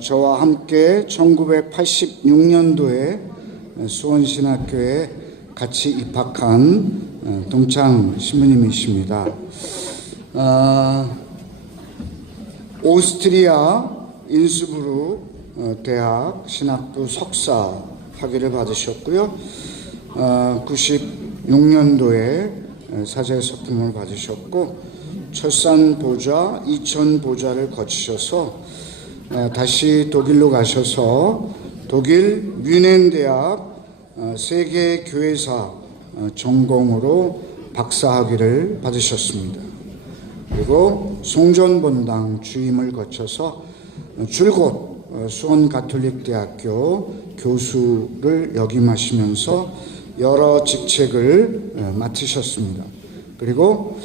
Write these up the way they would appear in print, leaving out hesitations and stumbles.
저와 함께 1986년도에 수원신학교에 같이 입학한 동창 신부님이십니다. 오스트리아 인스부르 대학 신학부 석사 학위를 받으셨고요. 96년도에 사제 석품을 받으셨고 철산 보좌, 이천 보좌를 거치셔서 다시 독일로 가셔서 독일 뮌헨 대학 세계 교회사 전공으로 박사학위를 받으셨습니다. 그리고 송전본당 주임을 거쳐서 줄곧 수원 가톨릭대학교 교수를 역임하시면서 여러 직책을 맡으셨습니다. 그리고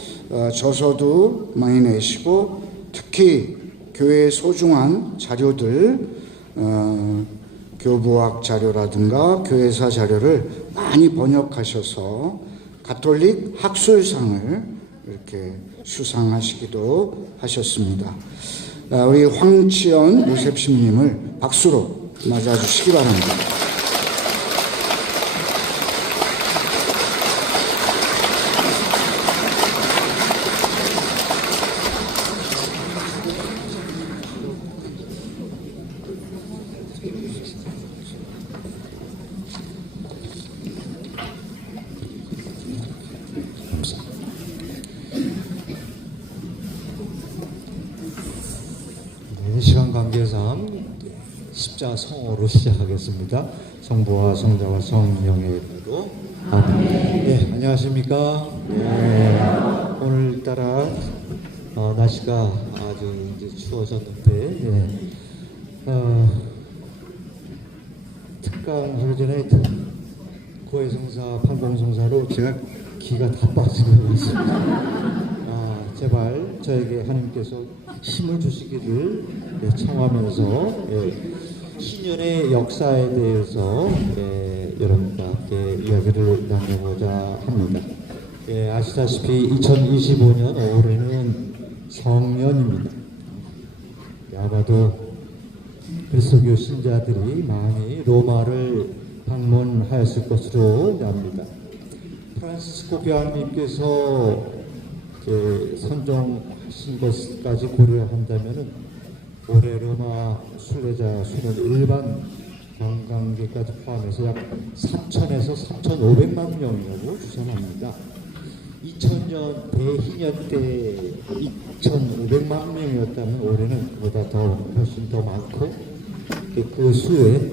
저서도 많이 내시고 특히 교회의 소중한 자료들, 교부학 자료라든가 교회사 자료를 많이 번역하셔서 가톨릭 학술상을 이렇게 수상하시기도 하셨습니다. 우리 황치연 요셉신부님을 박수로 맞아주시기 바랍니다. 시간 관계상 십자 성호로 시작하겠습니다. 성부와 성자와 성령의 이름으로 아멘. 네, 안녕하십니까? 네, 오늘따라 날씨가 아주 이제 추워졌는데, 특강 하루 전에 고해성사, 판공성사로 제가 기가 다 빠지고 있습니다. 제발 저에게 하나님께서 힘을 주시기를 청하면서 신년의 역사에 대해서 여러분과 함께 이야기를 나눠보자 합니다. 아시다시피 2025년 5월에는 성년입니다. 아마도 그리스도교 신자들이 많이 로마를 방문하였을 것으로 압니다. 프란시스코 교황님께서 선정하신 것까지 고려한다면 올해 로마 순례자 수는 일반 관광객까지 포함해서 약 3,000에서 3,500만 명이라고 추산합니다. 2000년 대희년 때 2,500만 명이었다면 올해는 그보다 훨씬 더 많고 그 수에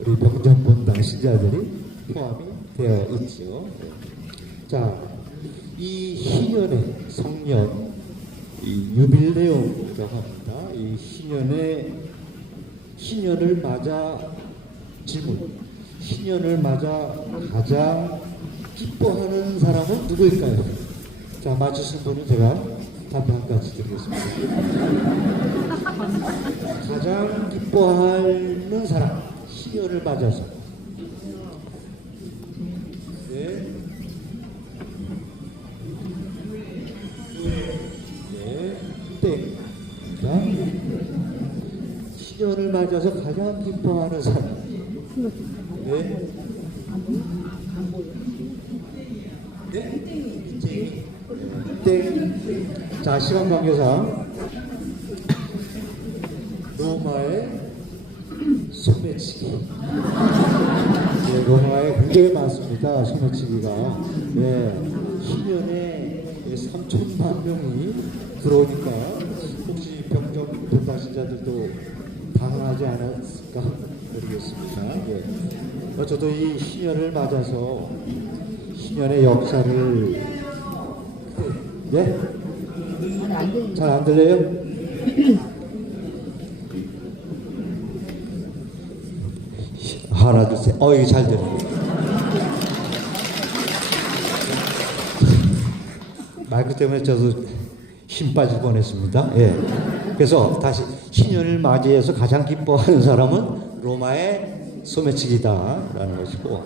우리 병정본당 신자들이 포함이 되어 있죠. 자, 이 희년의 성년, 이 유빌레움이라고 합니다. 이 희년을 맞아 질문. 희년을 맞아 가장 기뻐하는 사람은 누구일까요? 자, 맞추신 분은 제가 답변 한 가지 드리겠습니다. 가장 기뻐하는 사람, 희년을 맞아서. 신년을 맞아서 가장 기뻐하는 사람. 땡. 자, 시간 관계상 로마의 소매치기. 로마에 굉장히 많습니다. 소매치기가. 신년에 3,000만 명이 들어오니까 혹시 병정 본당신자들도 당하지 않았을까 모르겠습니다. 저도 이 신년을 맞아서 신년의 역사를 잘 안 들려요? 하나 둘 셋. 이게 잘 들려요. 마이크 때문에 저도 힘 빠질 뻔했습니다. 그래서 다시 신년을 맞이해서 가장 기뻐하는 사람은 로마의 소매치기다라는 것이고,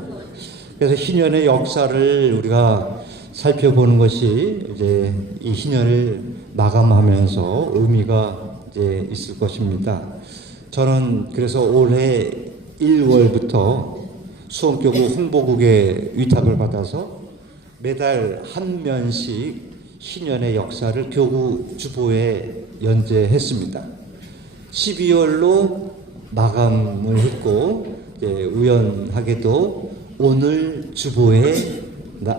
그래서 희년의 역사를 우리가 살펴보는 것이 이제 이 희년을 마감하면서 의미가 이제 있을 것입니다. 저는 그래서 올해 1월부터 수원교구 홍보국의 위탁을 받아서 매달 한 면씩 희년의 역사를 교구 주보에 연재했습니다. 12월로 마감을 했고 우연하게도 오늘 주보에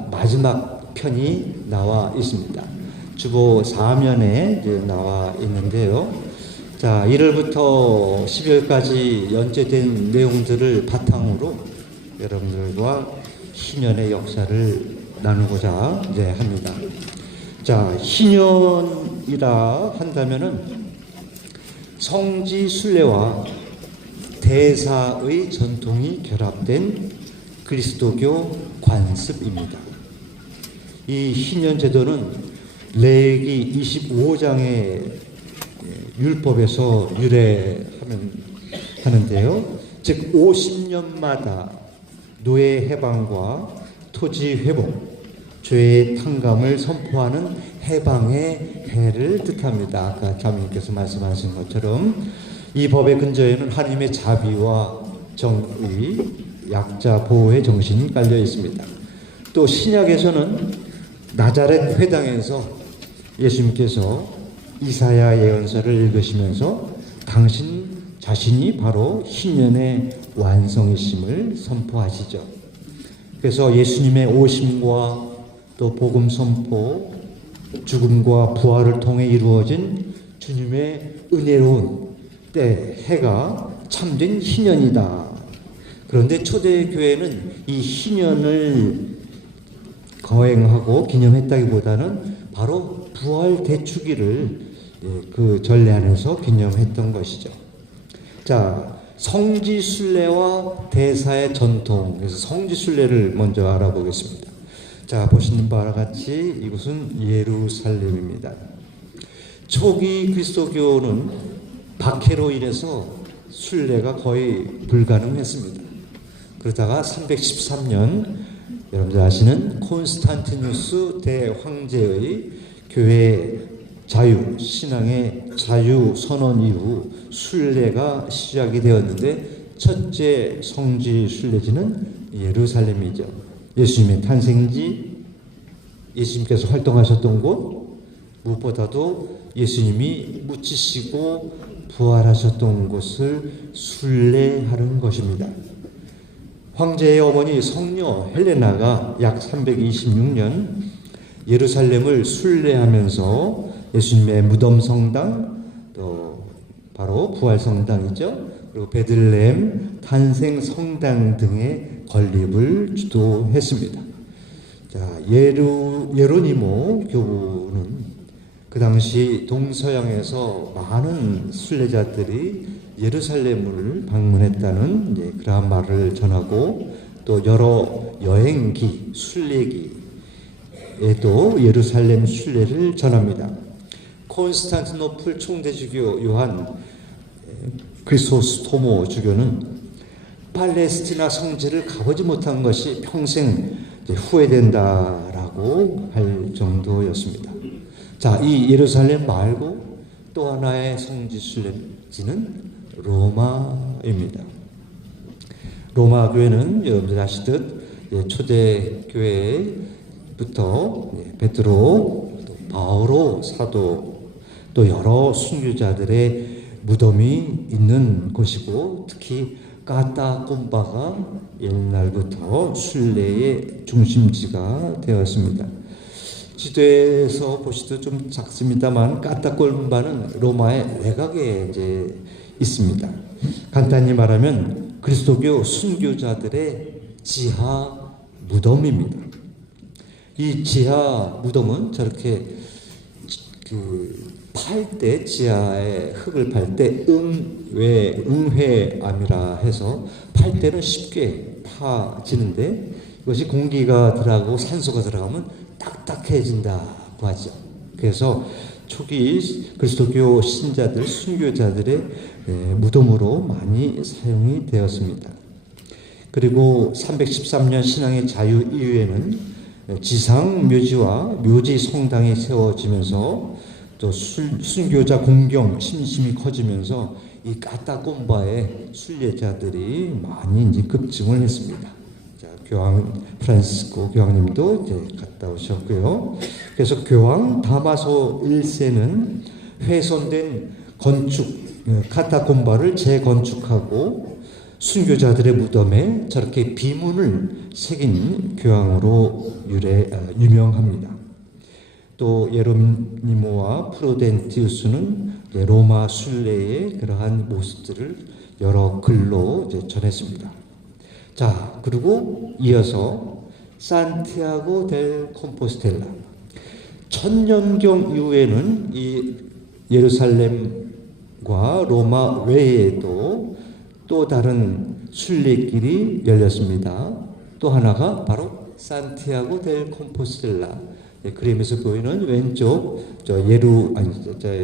마지막 편이 나와 있습니다. 주보 4면에 나와 있는데요. 자, 1월부터 12월까지 연재된 내용들을 바탕으로 여러분들과 희년의 역사를 나누고자 합니다. 자, 희년이라 한다면은 성지 순례와 대사의 전통이 결합된 그리스도교 관습입니다. 이 희년 제도는 레위기 25장의 율법에서 유래하는데요. 즉 50년마다 노예 해방과 토지 회복, 죄의 탕감을 선포하는 해방의 해를 뜻합니다. 아까 자매님께서 말씀하신 것처럼 이 법의 근저에는 하나님의 자비와 정의, 약자 보호의 정신이 깔려 있습니다. 또 신약에서는 나자렛 회당에서 예수님께서 이사야 예언서를 읽으시면서 당신 자신이 바로 희년의 완성이심을 선포하시죠. 그래서 예수님의 오심과 또 복음 선포, 죽음과 부활을 통해 이루어진 주님의 은혜로운 때 해가 참된 희년이다. 그런데 초대교회는 이 희년을 거행하고 기념했다기보다는 바로 부활 대축일을 그 전례 안에서 기념했던 것이죠. 자, 성지 순례와 대사의 전통. 그래서 성지 순례를 먼저 알아보겠습니다. 자, 보시는 바와 같이 이곳은 예루살렘입니다. 초기 그리스도교는 박해로 인해서 순례가 거의 불가능했습니다. 그러다가 313년 여러분들 아시는 콘스탄티누스 대황제의 교회 자유, 신앙의 자유 선언 이후 순례가 시작이 되었는데 첫째 성지 순례지는 예루살렘이죠. 예수님의 탄생지, 예수님께서 활동하셨던 곳, 무엇보다도 예수님이 묻히시고 부활하셨던 곳을 순례하는 것입니다. 황제의 어머니 성녀 헬레나가 약 326년 예루살렘을 순례하면서 예수님의 무덤 성당, 또 바로 부활 성당이죠. 그리고 베들레헴 탄생 성당 등의 건립을 주도했습니다. 자, 예로니모 교부는 그 당시 동서양에서 많은 순례자들이 예루살렘을 방문했다는 그러한 말을 전하고 또 여러 여행기, 순례기에도 예루살렘 순례를 전합니다. 콘스탄티노플 총대주교 요한 크리소스토모 주교는 팔레스티나 성지를 가보지 못한 것이 평생 후회된다라고 할 정도였습니다. 자, 이 예루살렘 말고 또 하나의 성지 순례지는 로마입니다. 로마 교회는 여러분들 아시듯 초대교회부터 베드로, 바오로 사도, 또 여러 순교자들의 무덤이 있는 곳이고 특히 까따꼼바가 옛날부터 순례의 중심지가 되었습니다. 지도에서 보시도 좀 작습니다만 까따꼼바는 로마의 외곽에 있습니다. 간단히 말하면 그리스도교 순교자들의 지하 무덤입니다. 이 지하 무덤은 저렇게 팔 때 지하에 흙을 팔 때 응회암이라 해서 팔 때는 쉽게 파지는데 이것이 공기가 들어가고 산소가 들어가면 딱딱해진다고 하죠. 그래서 초기 그리스도교 신자들, 순교자들의 무덤으로 많이 사용이 되었습니다. 그리고 313년 신앙의 자유 이후에는 지상 묘지와 묘지 성당이 세워지면서 또 순교자 공경 심심이 커지면서 이 까따콤바의 순례자들이 많이 이제 급증을 했습니다. 자, 교황 프란시스코 교황님도 이제 갔다 오셨고요. 그래서 교황 다마소 1세는 훼손된 카타콤바를 재건축하고 순교자들의 무덤에 저렇게 비문을 새긴 교황으로 유명합니다. 또 예로니모와 프로덴티우스는 로마 순례의 그러한 모습들을 여러 글로 이제 전했습니다. 자, 그리고 이어서 산티아고 델 콤포스텔라. 천년경 이후에는 이 예루살렘과 로마 외에도 또 다른 순례길이 열렸습니다. 또 하나가 바로 산티아고 델 콤포스텔라. 그림에서 보이는 왼쪽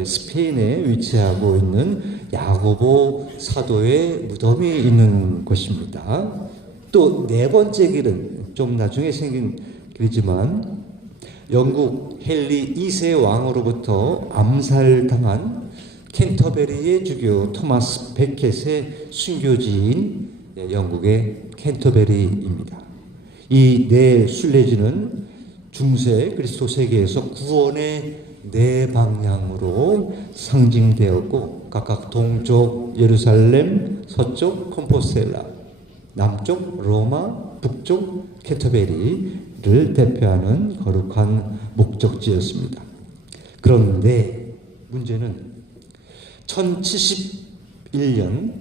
스페인에 위치하고 있는 야고보 사도의 무덤이 있는 곳입니다. 또 네 번째 길은 좀 나중에 생긴 길이지만 영국 헨리 2세 왕으로부터 암살당한 캔터베리의 주교 토마스 베켓의 순교지인 영국의 캔터베리입니다. 이 네 순례지는 중세 그리스도 세계에서 구원의 네 방향으로 상징되었고 각각 동쪽 예루살렘, 서쪽 콤포스텔라, 남쪽 로마, 북쪽 캔터베리를 대표하는 거룩한 목적지였습니다. 그런데 문제는 1071년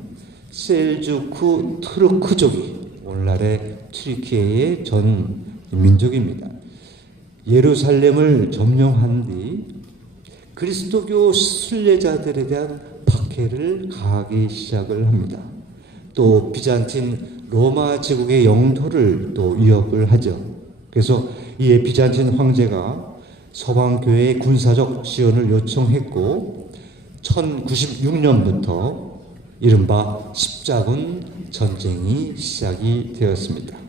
셀주크 투르크족이 오늘날의 튀르키예의 전 민족입니다. 예루살렘을 점령한 뒤 그리스도교 순례자들에 대한 박해를 가하기 시작을 합니다. 또 비잔틴 로마 제국의 영토를 또 위협을 하죠. 그래서 이에 비잔틴 황제가 서방교회의 군사적 지원을 요청했고 1096년부터 이른바 십자군 전쟁이 시작이 되었습니다.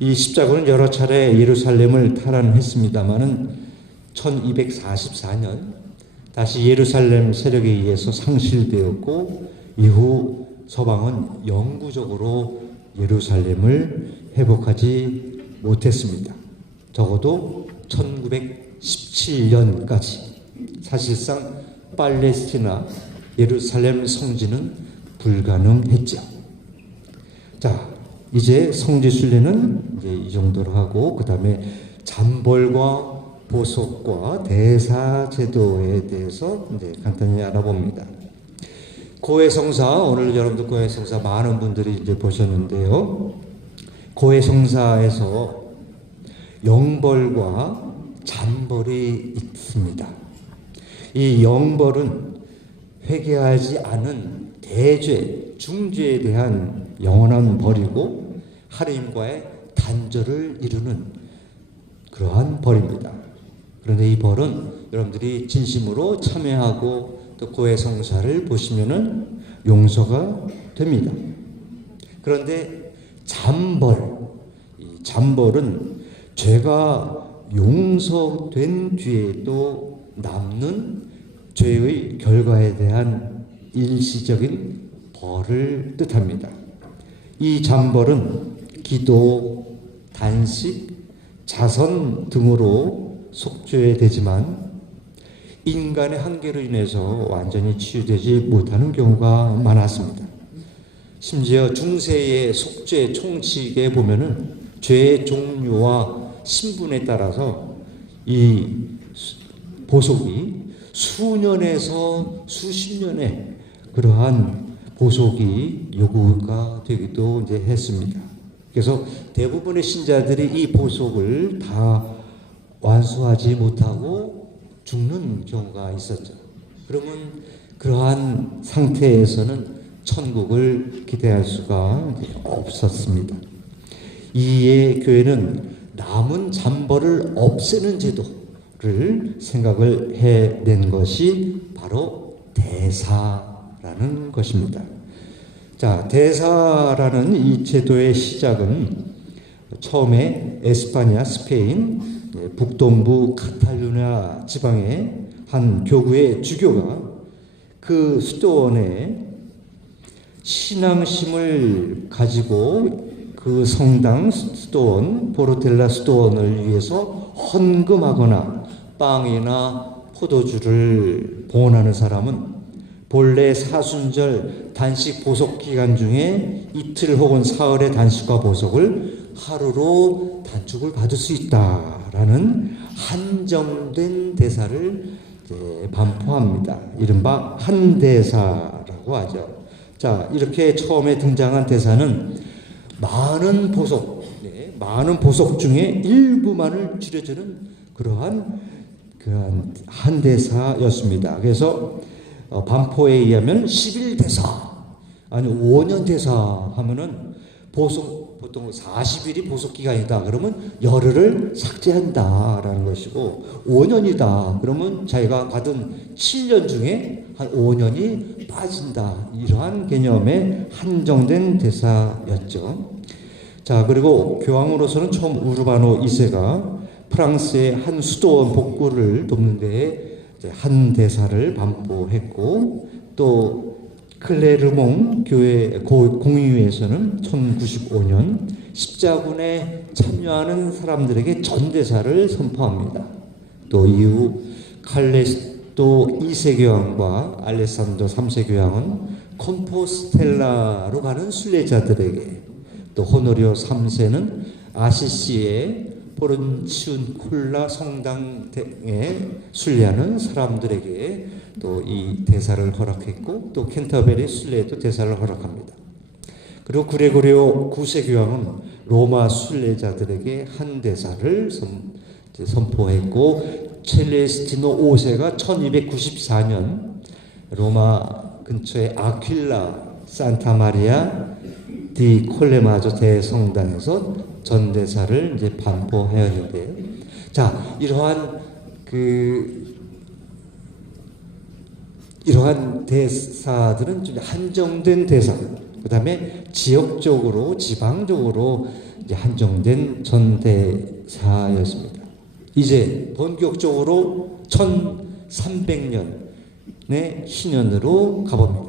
이 십자군은 여러 차례 예루살렘을 탈환했습니다마는 1244년 다시 예루살렘 세력에 의해서 상실되었고 이후 서방은 영구적으로 예루살렘을 회복하지 못했습니다. 적어도 1917년까지 사실상 팔레스티나 예루살렘 성지는 불가능했죠. 자, 이제 성지 순례는 이제 이 정도로 하고 그 다음에 잠벌과 보석과 대사 제도에 대해서 이제 간단히 알아봅니다. 고해성사, 오늘 여러분들 고해성사 많은 분들이 이제 보셨는데요. 고해성사에서 영벌과 잠벌이 있습니다. 이 영벌은 회개하지 않은 대죄, 중죄에 대한 영원한 벌이고 하나님과의 단절을 이루는 그러한 벌입니다. 그런데 이 벌은 여러분들이 진심으로 참여하고 또 고해성사를 보시면은 용서가 됩니다. 그런데 잠벌, 이 잠벌은 죄가 용서된 뒤에도 남는 죄의 결과에 대한 일시적인 벌을 뜻합니다. 이 잠벌은 기도, 단식, 자선 등으로 속죄되지만 인간의 한계로 인해서 완전히 치유되지 못하는 경우가 많았습니다. 심지어 중세의 속죄 총칙에 보면은 죄의 종류와 신분에 따라서 이 보속이 수년에서 수십 년의 그러한 보속이 요구가 되기도 이제 했습니다. 그래서 대부분의 신자들이 이 보속을 다 완수하지 못하고 죽는 경우가 있었죠. 그러면 그러한 상태에서는 천국을 기대할 수가 없었습니다. 이에 교회는 남은 잠벌을 없애는 제도를 생각을 해낸 것이 바로 대사라는 것입니다. 자, 대사라는 이 제도의 시작은 처음에 에스파냐, 스페인, 북동부 카탈루냐 지방의 한 교구의 주교가 그 수도원에 신앙심을 가지고 그 성당 수도원, 보르텔라 수도원을 위해서 헌금하거나 빵이나 포도주를 봉헌하는 사람은 본래 사순절 단식 보석 기간 중에 이틀 혹은 사흘의 단식과 보석을 하루로 단축을 받을 수 있다라는 한정된 대사를 반포합니다. 이른바 한대사라고 하죠. 자, 이렇게 처음에 등장한 대사는 많은 보석 중에 일부만을 줄여주는 그러한 한대사였습니다. 그래서 반포에 의하면 11대사, 아니 5년 대사 하면은 보통 40일이 보석 기간이다. 그러면 열흘을 삭제한다라는 것이고 5년이다. 그러면 자기가 받은 7년 중에 한 5년이 빠진다. 이러한 개념의 한정된 대사였죠. 자, 그리고 교황으로서는 처음 우르바노 2세가 프랑스의 한 수도원 복구를 돕는 데에 한 대사를 반포했고, 또 클레르몽 교회 공의회에서는 1095년 십자군에 참여하는 사람들에게 전대사를 선포합니다. 또 이후 칼레스토 2세 교황과 알레산드로 3세 교황은 콤포스텔라로 가는 순례자들에게, 또 호노리오 3세는 아시시의 포른치운콜라 성당에 순례하는 사람들에게 또 이 대사를 허락했고, 또 캔터베리 순례에도 대사를 허락합니다. 그리고 그레고리오 9세 교황은 로마 순례자들에게 한 대사를 선포했고, 첼레스티노 5세가 1294년 로마 근처의 아퀼라 산타마리아 디 콜레마조 대성당에서 전대사를 이제 반포하였는데요. 자, 이러한 대사들은 좀 한정된 대사, 그 다음에 지역적으로, 지방적으로 이제 한정된 전대사였습니다. 이제 본격적으로 1300년의 신년으로 가봅니다.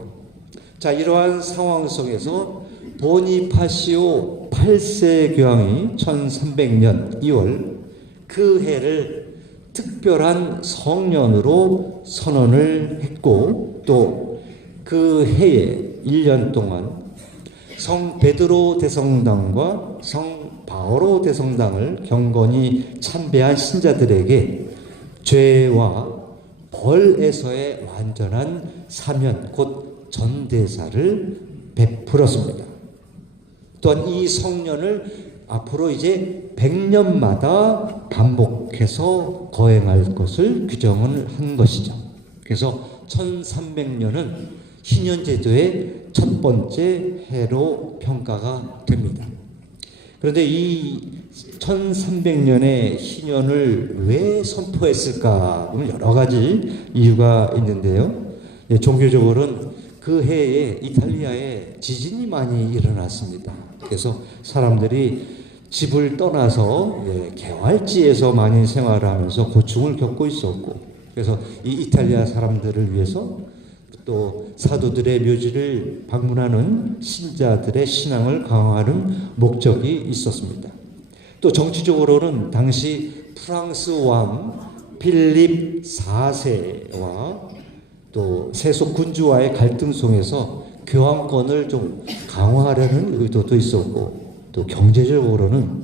자, 이러한 상황 속에서 보니파시오 8세 교황이 1300년 2월 그 해를 특별한 성년으로 선언을 했고, 또 그 해에 1년 동안 성 베드로 대성당과 성 바오로 대성당을 경건히 참배한 신자들에게 죄와 벌에서의 완전한 사면, 곧 전대사를 베풀었습니다. 또한 이 성년을 앞으로 이제 100년마다 반복해서 거행할 것을 규정을 한 것이죠. 그래서 1300년은 신년제도의 첫 번째 해로 평가가 됩니다. 그런데 이 1300년의 신년을 왜 선포했을까? 여러 가지 이유가 있는데요. 종교적으로는 그 해에 이탈리아에 지진이 많이 일어났습니다. 그래서 사람들이 집을 떠나서 개활지에서 많이 생활하면서 고충을 겪고 있었고, 그래서 이 이탈리아 사람들을 위해서 또 사도들의 묘지를 방문하는 신자들의 신앙을 강화하는 목적이 있었습니다. 또 정치적으로는 당시 프랑스 왕 필립 4세와 또 세속 군주와의 갈등 속에서 교황권을 좀 강화하려는 의도도 있었고, 또 경제적으로는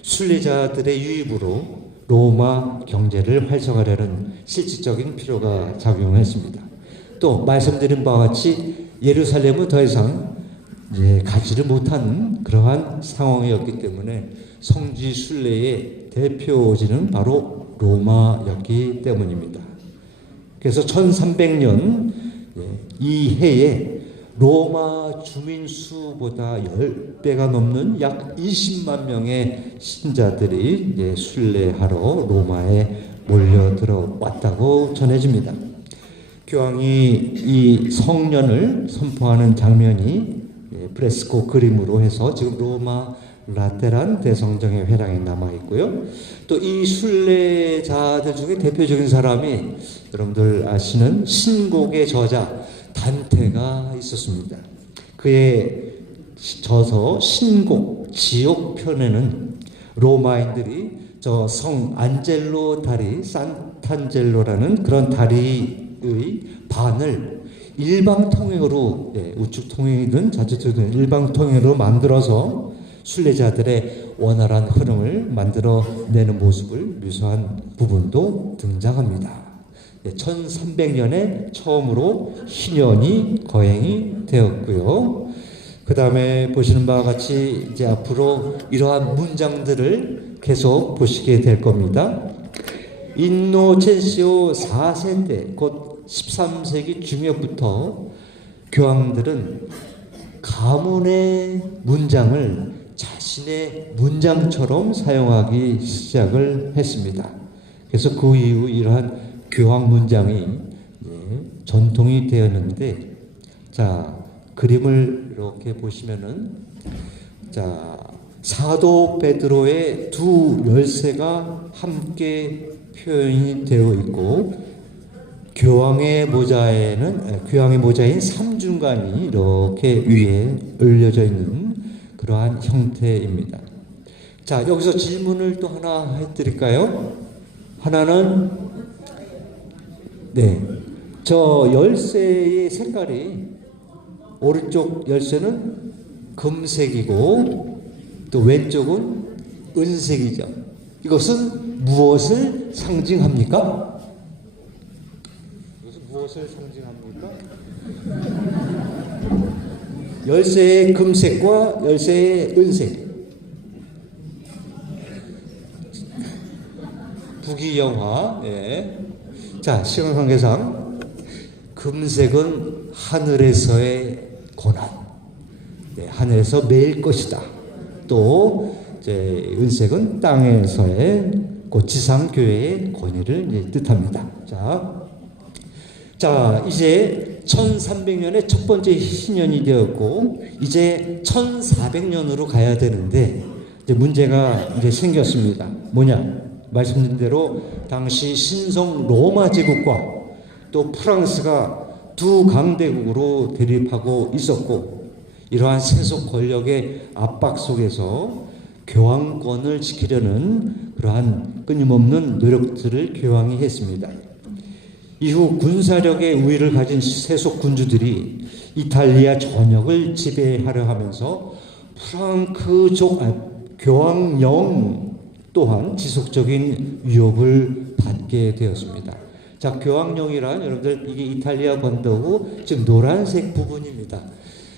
순례자들의 유입으로 로마 경제를 활성화하려는 실질적인 필요가 작용했습니다. 또 말씀드린 바와 같이 예루살렘은 더 이상 가지를 못한 그러한 상황이었기 때문에 성지 순례의 대표지는 바로 로마였기 때문입니다. 그래서 1300년 이 해에 로마 주민 수보다 10배가 넘는 약 20만 명의 신자들이 순례하러 로마에 몰려들어왔다고 전해집니다. 교황이 이 성년을 선포하는 장면이 프레스코 그림으로 해서 지금 로마 라테란 대성정의 회랑에 남아 있고요. 또 이 순례자들 중에 대표적인 사람이 여러분들 아시는 신곡의 저자 단테가 있었습니다. 그의 저서 신곡 지옥편에는 로마인들이 저 성 안젤로 다리, 산탄젤로라는 그런 다리의 반을 일방통행으로, 우측 통행이든 좌측 통행이든 일방통행으로 만들어서 순례자들의 원활한 흐름을 만들어내는 모습을 묘사한 부분도 등장합니다. 1300년에 처음으로 희년이 거행이 되었고요. 그 다음에 보시는 바와 같이 이제 앞으로 이러한 문장들을 계속 보시게 될 겁니다. 인노첸시오 4세 때, 곧 13세기 중엽부터 교황들은 가문의 문장을 자신의 문장처럼 사용하기 시작을 했습니다. 그래서 그 이후 이러한 교황 문장이 전통이 되었는데, 자, 그림을 이렇게 보시면은, 자, 사도 베드로의 두 열쇠가 함께 표현이 되어 있고, 교황의 모자인 삼중간이 이렇게 위에 올려져 있는 그러한 형태입니다. 자, 여기서 질문을 또 하나 해드릴까요? 하나는, 저 열쇠의 색깔이, 오른쪽 열쇠는 금색이고 또 왼쪽은 은색이죠. 이것은 무엇을 상징합니까? 이것은 무엇을 상징합니까? 열쇠의 금색과 열쇠의 은색. 부귀영화. 자, 시간 관계상 금색은 하늘에서의 고난, 하늘에서 매일 것이다. 또 이제 은색은 땅에서의 지상교회의 권위를 뜻합니다. 자, 이제 1300년에 첫 번째 희년이 되었고, 이제 1400년으로 가야 되는데, 이제 문제가 이제 생겼습니다. 뭐냐? 말씀드린 대로 당시 신성 로마 제국과 또 프랑스가 두 강대국으로 대립하고 있었고, 이러한 세속 권력의 압박 속에서 교황권을 지키려는 그러한 끊임없는 노력들을 교황이 했습니다. 이후 군사력의 우위를 가진 세속 군주들이 이탈리아 전역을 지배하려 하면서 프랑크족 교황령 또한 지속적인 위협을 받게 되었습니다. 자, 교황령이란 여러분들 이게 이탈리아 건너고 지금 노란색 부분입니다.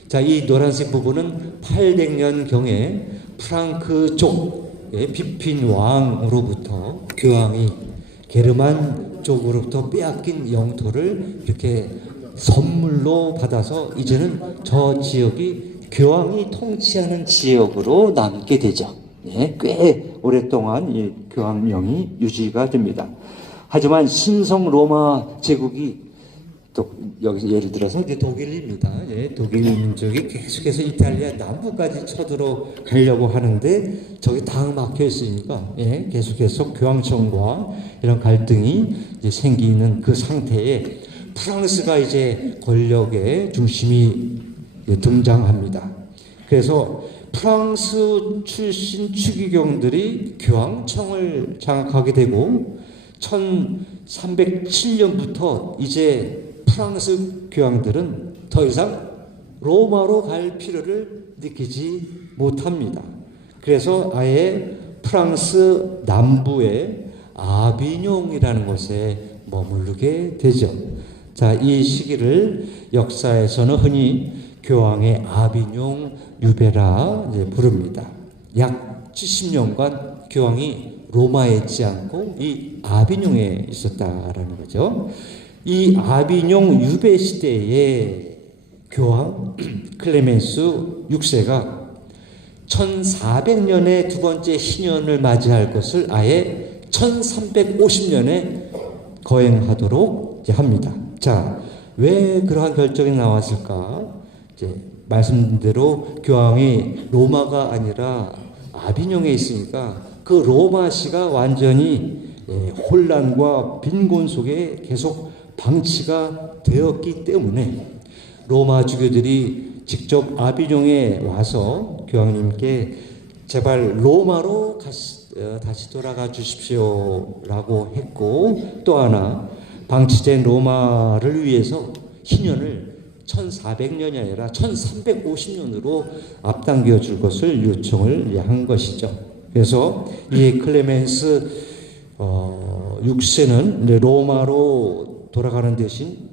자, 이 노란색 부분은 800년경에 프랑크족의 비핀 왕으로부터 교황이 게르만 쪽으로부터 빼앗긴 영토를 이렇게 선물로 받아서 이제는 저 지역이 교황이 통치하는 지역으로 남게 되죠. 꽤 오랫동안 이 교황령이 유지가 됩니다. 하지만 신성 로마 제국이 또 여기 예를 들어서 이제 독일입니다. 독일 민족이 계속해서 이탈리아 남부까지 쳐들어가려고 하는데 저기 다 막혀 있으니까 계속해서 교황청과 이런 갈등이 이제 생기는 그 상태에 프랑스가 이제 권력의 중심이 등장합니다. 그래서 프랑스 출신 추기경들이 교황청을 장악하게 되고 1307년부터 이제 프랑스 교황들은 더 이상 로마로 갈 필요를 느끼지 못합니다. 그래서 아예 프랑스 남부의 아비뇽이라는 곳에 머무르게 되죠. 자, 이 시기를 역사에서는 흔히 교황의 아비뇽 유배라 부릅니다. 약 70년간 교황이 로마에 있지 않고 이 아비뇽에 있었다라는 거죠. 이 아비뇽 유배 시대에 교황 클레멘스 6세가 1400년에 두 번째 희년을 맞이할 것을 아예 1350년에 거행하도록 합니다. 자, 왜 그러한 결정이 나왔을까? 이제 말씀대로 교황이 로마가 아니라 아비뇽에 있으니까 그 로마시가 완전히 혼란과 빈곤 속에 계속 방치가 되었기 때문에 로마 주교들이 직접 아비뇽에 와서 교황님께 제발 로마로 다시 돌아가 주십시오라고 했고, 또 하나 방치된 로마를 위해서 희년을 1400년이 아니라 1350년으로 앞당겨 줄 것을 요청을 한 것이죠. 그래서 이 클레멘스 6세는 로마로 돌아가는 대신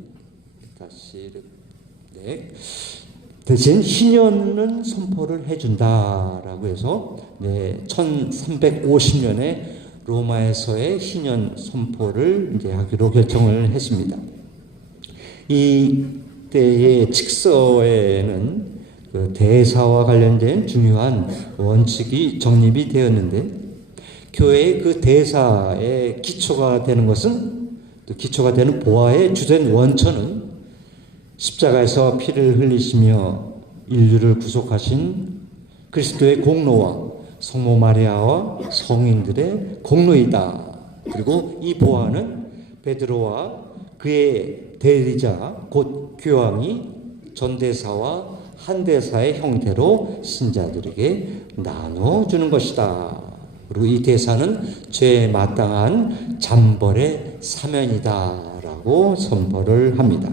대신 희년은 선포를 해준다라고 해서 1350년에 로마에서의 희년 선포를 이제 하기로 결정을 했습니다. 이 때의 칙서에는 그 대사와 관련된 중요한 원칙이 정립이 되었는데, 교회의 그 대사의 기초가 되는 것은, 또 기초가 되는 보아의 주된 원천은 십자가에서 피를 흘리시며 인류를 구속하신 그리스도의 공로와 성모 마리아와 성인들의 공로이다. 그리고 이 보아는 베드로와 그의 대리자 곧 교황이 전대사와 한대사의 형태로 신자들에게 나눠주는 것이다. 그리고 이 대사는 죄에 마땅한 잠벌의 사면이다라고 선포를 합니다.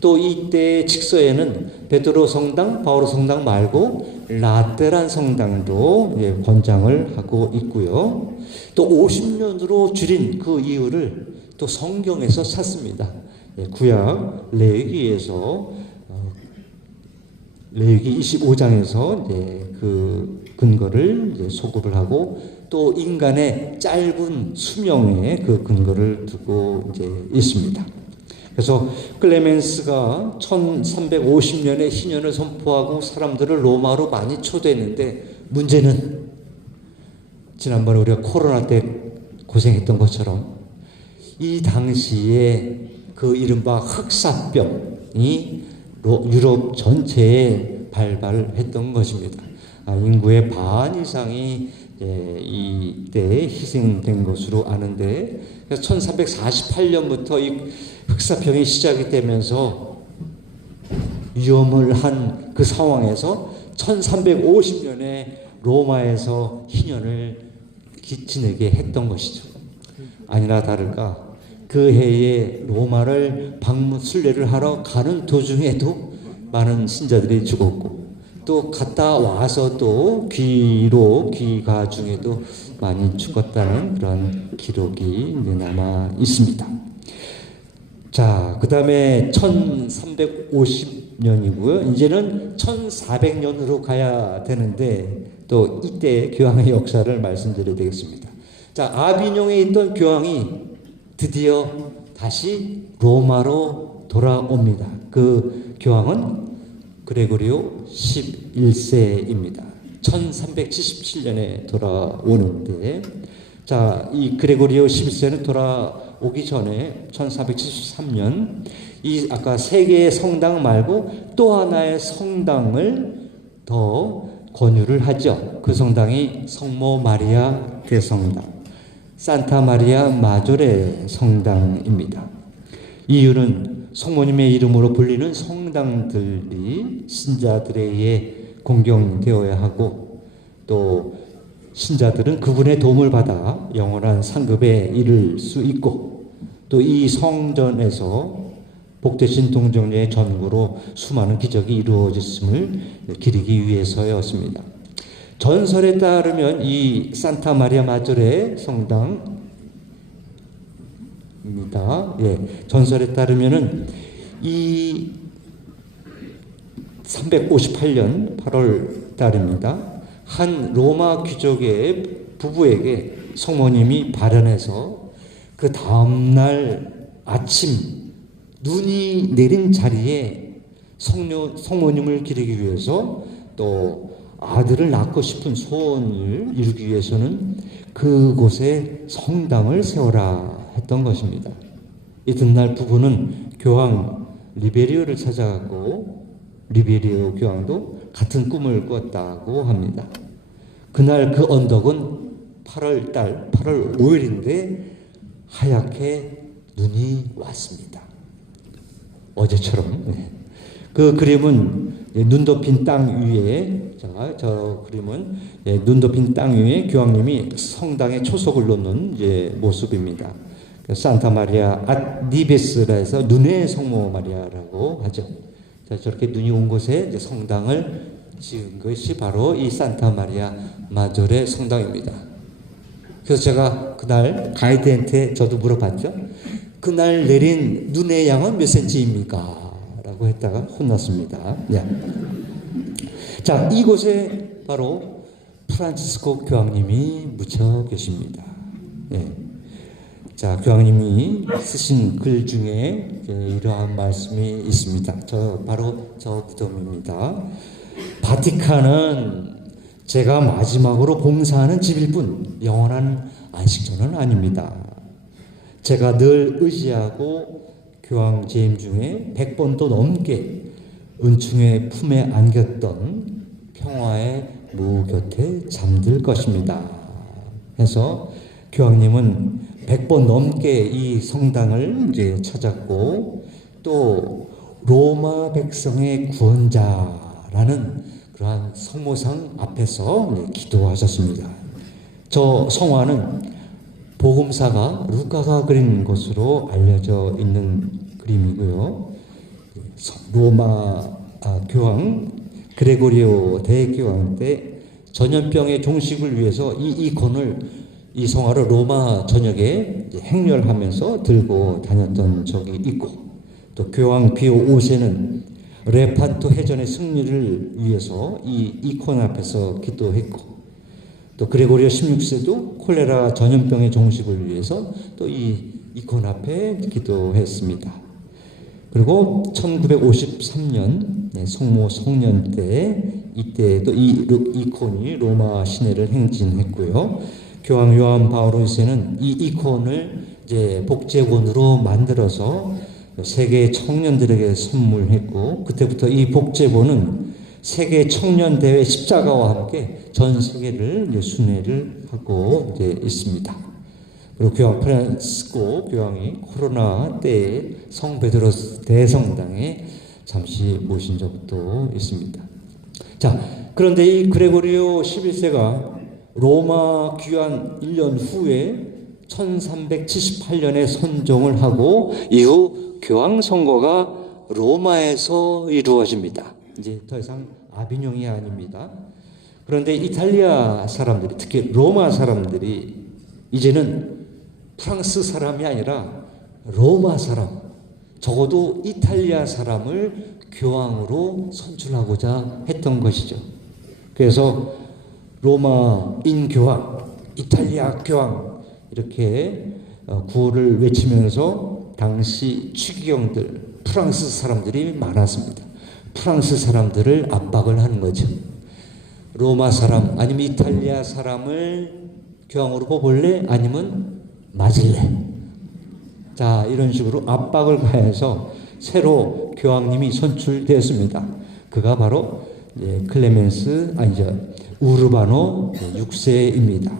또 이때 칙서에는 베드로 성당, 바오로 성당 말고 라테란 성당도 권장을 하고 있고요. 또 50년으로 줄인 그 이유를 또 성경에서 찾습니다. 구약 레위기에서 레위기 25장에서 그 근거를 소급을 하고, 또 인간의 짧은 수명에 그 근거를 두고 있습니다. 그래서 클레멘스가 1350년에 희년을 선포하고 사람들을 로마로 많이 초대했는데, 문제는 지난번에 우리가 코로나 때 고생했던 것처럼 이 당시에 그 이른바 흑사병이 유럽 전체에 발발했던 것입니다. 인구의 반 이상이 이때에 희생된 것으로 아는데, 그래서 1348년부터 이 흑사병이 시작이 되면서 위험을 한 그 상황에서 1350년에 로마에서 희년을 지내게 했던 것이죠. 아니나 다를까 그 해에 로마를 순례를 하러 가는 도중에도 많은 신자들이 죽었고, 또 갔다 와서 또 귀가 중에도 많이 죽었다는 그런 기록이 남아 있습니다. 자, 그 다음에 1350년이고요. 이제는 1400년으로 가야 되는데, 또 이때 교황의 역사를 말씀드려야 되겠습니다. 자, 아비뇽에 있던 교황이 드디어 다시 로마로 돌아옵니다. 그 교황은 그레고리오 11세입니다. 1377년에 돌아오는데, 자, 이 그레고리오 11세는 돌아오기 전에 1473년 이 아까 세 개의 성당 말고 또 하나의 성당을 더 권유를 하죠. 그 성당이 성모 마리아 대성당, 산타 마리아 마조레 성당입니다. 이유는 성모님의 이름으로 불리는 성당들이 신자들에 의해 공경되어야 하고, 또 신자들은 그분의 도움을 받아 영원한 상급에 이를 수 있고, 또 이 성전에서 복되신 동정녀의 전구로 수많은 기적이 이루어졌음을 기리기 위해서였습니다. 전설에 따르면 이 산타 마리아 마조레 성당입니다. 전설에 따르면은 이 358년 8월 달입니다. 한 로마 귀족의 부부에게 성모님이 발현해서 그 다음날 아침 눈이 내린 자리에 성모님을 기리기 위해서, 또 아들을 낳고 싶은 소원을 이루기 위해서는 그곳에 성당을 세워라 했던 것입니다. 이튿날 부부는 교황 리베리오를 찾아가고, 리베리오 교황도 같은 꿈을 꿨다고 합니다. 그날 그 언덕은 8월 5일인데 하얗게 눈이 왔습니다. 어제처럼. 네. 그 그림은 눈 덮인 땅 위에, 저 그림은 눈 덮인 땅 위에 교황님이 성당에 초석을 놓는 모습입니다. 산타 마리아 앗 니베스라 해서 눈의 성모 마리아라고 하죠. 자, 저렇게 눈이 온 곳에 성당을 지은 것이 바로 이 산타 마리아 마조레 성당입니다. 그래서 제가 그날 가이드한테 저도 물어봤죠. 그날 내린 눈의 양은 몇 센치입니까? 라고 했다가 혼났습니다. 네. 자, 이곳에 바로 프란치스코 교황님이 묻혀 계십니다. 네. 자, 교황님이 쓰신 글 중에 이러한 말씀이 있습니다. 바로 저 무덤입니다. 바티칸은 제가 마지막으로 봉사하는 집일 뿐 영원한 안식처는 아닙니다. 제가 늘 의지하고 교황 재임 중에 100번도 넘게 은총의 품에 안겼던 평화의 무 곁에 잠들 것입니다. 해서 교황님은 100번 넘게 이 성당을 찾았고 또 로마 백성의 구원자라는 그러한 성모상 앞에서 기도하셨습니다. 저 성화는 복음사가 루카가 그린 것으로 알려져 있는 그림이고요. 로마 교황 그레고리오 대교황 때 전염병의 종식을 위해서 이 이콘을 이 성화를 로마 전역에 행렬하면서 들고 다녔던 적이 있고, 또 교황 비오 5세는 레판토 해전의 승리를 위해서 이 이콘 앞에서 기도했고, 또 그레고리오 16세도 콜레라 전염병의 종식을 위해서 또 이 이콘 앞에 기도했습니다. 그리고 1953년 성모 성년 때 이때도 이 이콘이 로마 시내를 행진했고요. 교황 요한 바오로 2세는 이 이콘을 복제본으로 만들어서 세계 청년들에게 선물했고, 그때부터 이 복제본은 세계 청년 대회 십자가와 함께 전 세계를 순회를 하고 있습니다. 그리고 교황 프란시스코 교황이 코로나 때에 성 베드로스 대성당에 잠시 모신 적도 있습니다. 자, 그런데 이 그레고리오 11세가 로마 귀환 1년 후에 1378년에 선종을 하고 이후 교황 선거가 로마에서 이루어집니다. 이제 더 이상 아비뇽이 아닙니다. 그런데 이탈리아 사람들이, 특히 로마 사람들이 이제는 프랑스 사람이 아니라 로마 사람, 적어도 이탈리아 사람을 교황으로 선출하고자 했던 것이죠. 그래서 로마인 교황, 이탈리아 교황 이렇게 구호를 외치면서 당시 추기경들, 프랑스 사람들이 많았습니다. 프랑스 사람들을 압박을 하는 거죠. 로마 사람 아니면 이탈리아 사람을 교황으로 뽑을래? 아니면 맞을래? 자, 이런 식으로 압박을 가해서 새로 교황님이 선출되었습니다. 그가 바로 우르바노 6세입니다.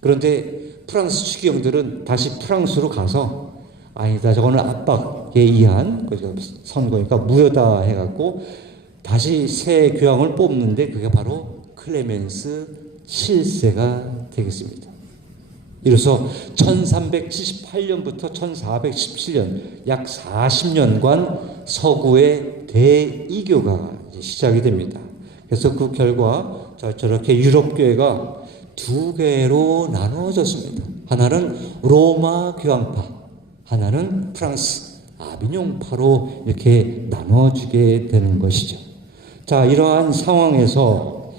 그런데 프랑스 추기경들은 다시 프랑스로 가서 아니다, 저거는 압박에 의한 선거니까 무효다 해갖고 다시 새 교황을 뽑는데 그게 바로 클레멘스 7세가 되겠습니다. 이로써 1378년부터 1417년 약 40년간 서구의 대이교가 시작이 됩니다. 그래서 그 결과 저렇게 유럽교회가 두 개로 나누어졌습니다. 하나는 로마 교황파, 하나는 프랑스 아비뇽파로 이렇게 나눠지게 되는 것이죠. 자, 이러한 상황에서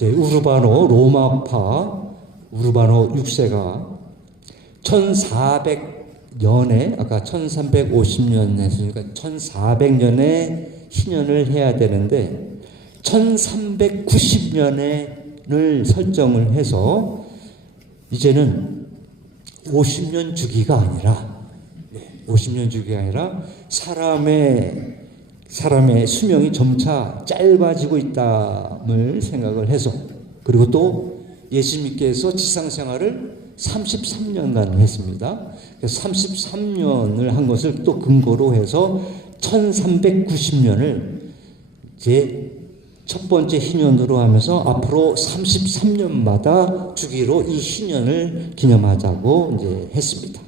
우르바노 로마파 우르바노 6세가 1400년에 아까 1350년 했으니까 1400년에 신년을 해야 되는데 1390년을 설정을 해서 이제는 50년 주기가 아니라 50년 주기가 아니라 사람의 수명이 점차 짧아지고 있다를 생각을 해서 그리고 또 예수님께서 지상생활을 33년간 했습니다. 33년을 한 것을 또 근거로 해서 1390년을 제 첫 번째 희년으로 하면서 앞으로 33년마다 주기로 이 희년을 기념하자고 이제 했습니다.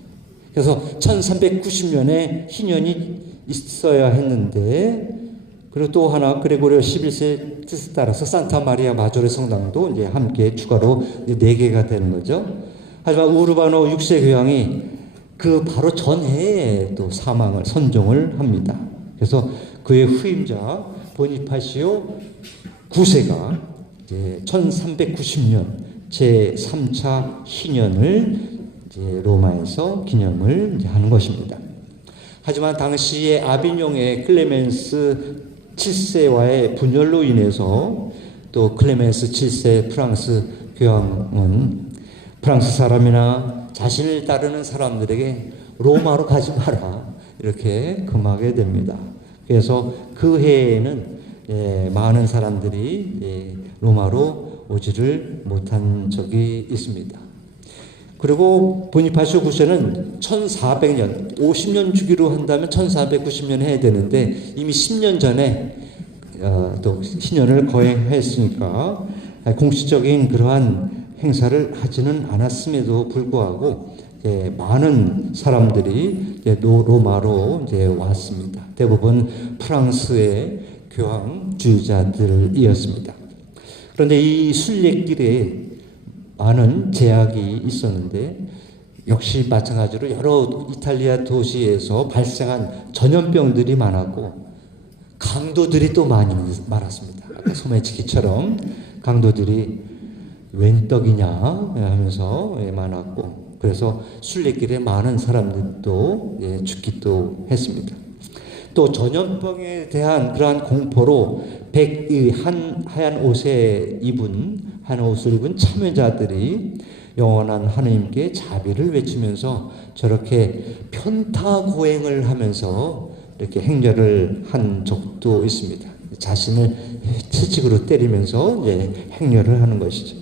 그래서 1390년에 희년이 있어야 했는데, 그리고 또 하나 그레고리오 11세 뜻에 따라서 산타 마리아 마조레 성당도 이제 함께 추가로 이제 4개가 되는 거죠. 하지만 우르바노 6세 교황이 그 바로 전해에 또 사망을 선종을 합니다. 그래서 그의 후임자 보니파시오 9세가 이제 1390년 제 3차 희년을 이제 로마에서 기념을 이제 하는 것입니다. 하지만 당시에 아비뇽의 클레멘스 7세와의 분열로 인해서 또 클레멘스 7세 프랑스 교황은 프랑스 사람이나 자신을 따르는 사람들에게 로마로 가지 마라 이렇게 금하게 됩니다. 그래서 그 해에는 많은 사람들이 로마로 오지를 못한 적이 있습니다. 그리고 보니파시오 9세는 1400년, 50년 주기로 한다면 1490년 해야 되는데 이미 10년 전에 또 신년을 거행했으니까 공식적인 그러한 행사를 하지는 않았음에도 불구하고 많은 사람들이 로마로 왔습니다. 대부분 프랑스의 교황주의자들이었습니다. 그런데 이 순례길에 많은 제약이 있었는데 역시 마찬가지로 여러 이탈리아 도시에서 발생한 전염병들이 많았고 강도들이 또 많았습니다. 아까 소매치기처럼 강도들이 웬 떡이냐 하면서 많았고, 그래서 순례길에 많은 사람들도 죽기도 했습니다. 또 전염병에 대한 그러한 공포로 하얀 옷을 입은 참여자들이 영원한 하나님께 자비를 외치면서 저렇게 편타고행을 하면서 이렇게 행렬을 한 적도 있습니다. 자신을 채찍으로 때리면서 행렬을 하는 것이죠.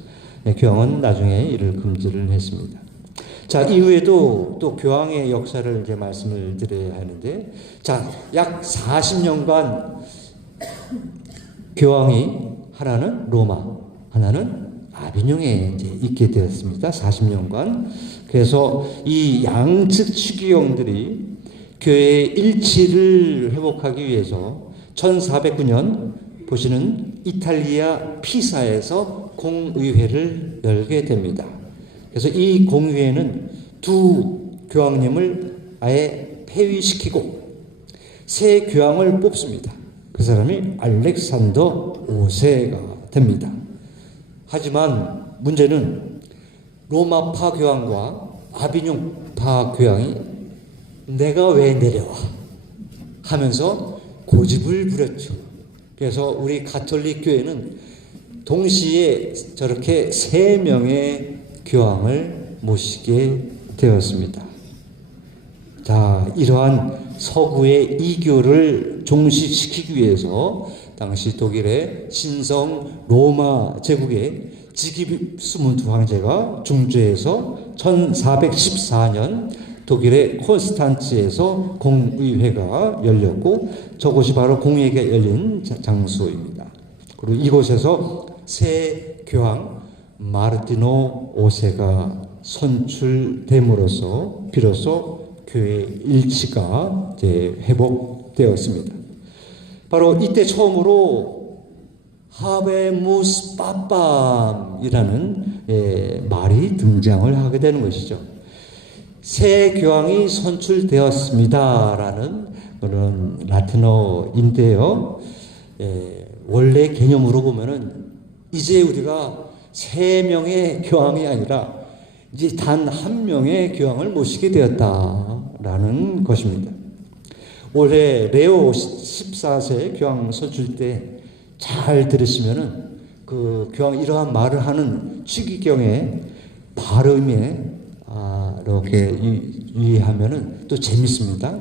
교황은 나중에 이를 금지를 했습니다. 자, 이후에도 또 교황의 역사를 이제 말씀을 드려야 하는데, 자, 약 40년간 교황이 하나는 로마, 하나는 아비뇽에 이제 있게 되었습니다. 40년간. 그래서 이 양측 추기경들이 교회의 일치를 회복하기 위해서 1409년 보시는 이탈리아 피사에서 공의회를 열게 됩니다. 그래서 이 공의회는 두 교황님을 아예 폐위시키고 새 교황을 뽑습니다. 그 사람이 알렉산더 5세가 됩니다. 하지만 문제는 로마파 교황과 아비뇽파 교황이 내가 왜 내려와 하면서 고집을 부렸죠. 그래서 우리 가톨릭 교회는 동시에 저렇게 3명의 교황을 모시게 되었습니다. 자, 이러한 서구의 이교를 종식시키기 위해서 당시 독일의 신성 로마 제국의 지기스문트 황제가 중재해서 1414년 독일의 콘스탄츠에서 공의회가 열렸고, 저곳이 바로 공의회가 열린 장소입니다. 그리고 이곳에서 새 교황 마르티노 5세가 선출됨으로써 비로소 교회 일치가 회복되었습니다. 바로 이때 처음으로 하베무스 빠빰이라는 말이 등장을 하게 되는 것이죠. 새 교황이 선출되었습니다라는 그런 라틴어인데요. 원래 개념으로 보면은 이제 우리가 3명의 교황이 아니라 이제 단 1명의 교황을 모시게 되었다라는 것입니다. 올해 레오 14세 교황 선출 때 잘 들으시면은 그 교황 이러한 말을 하는 추기경의 발음에 이렇게 유의하면은 또 재밌습니다.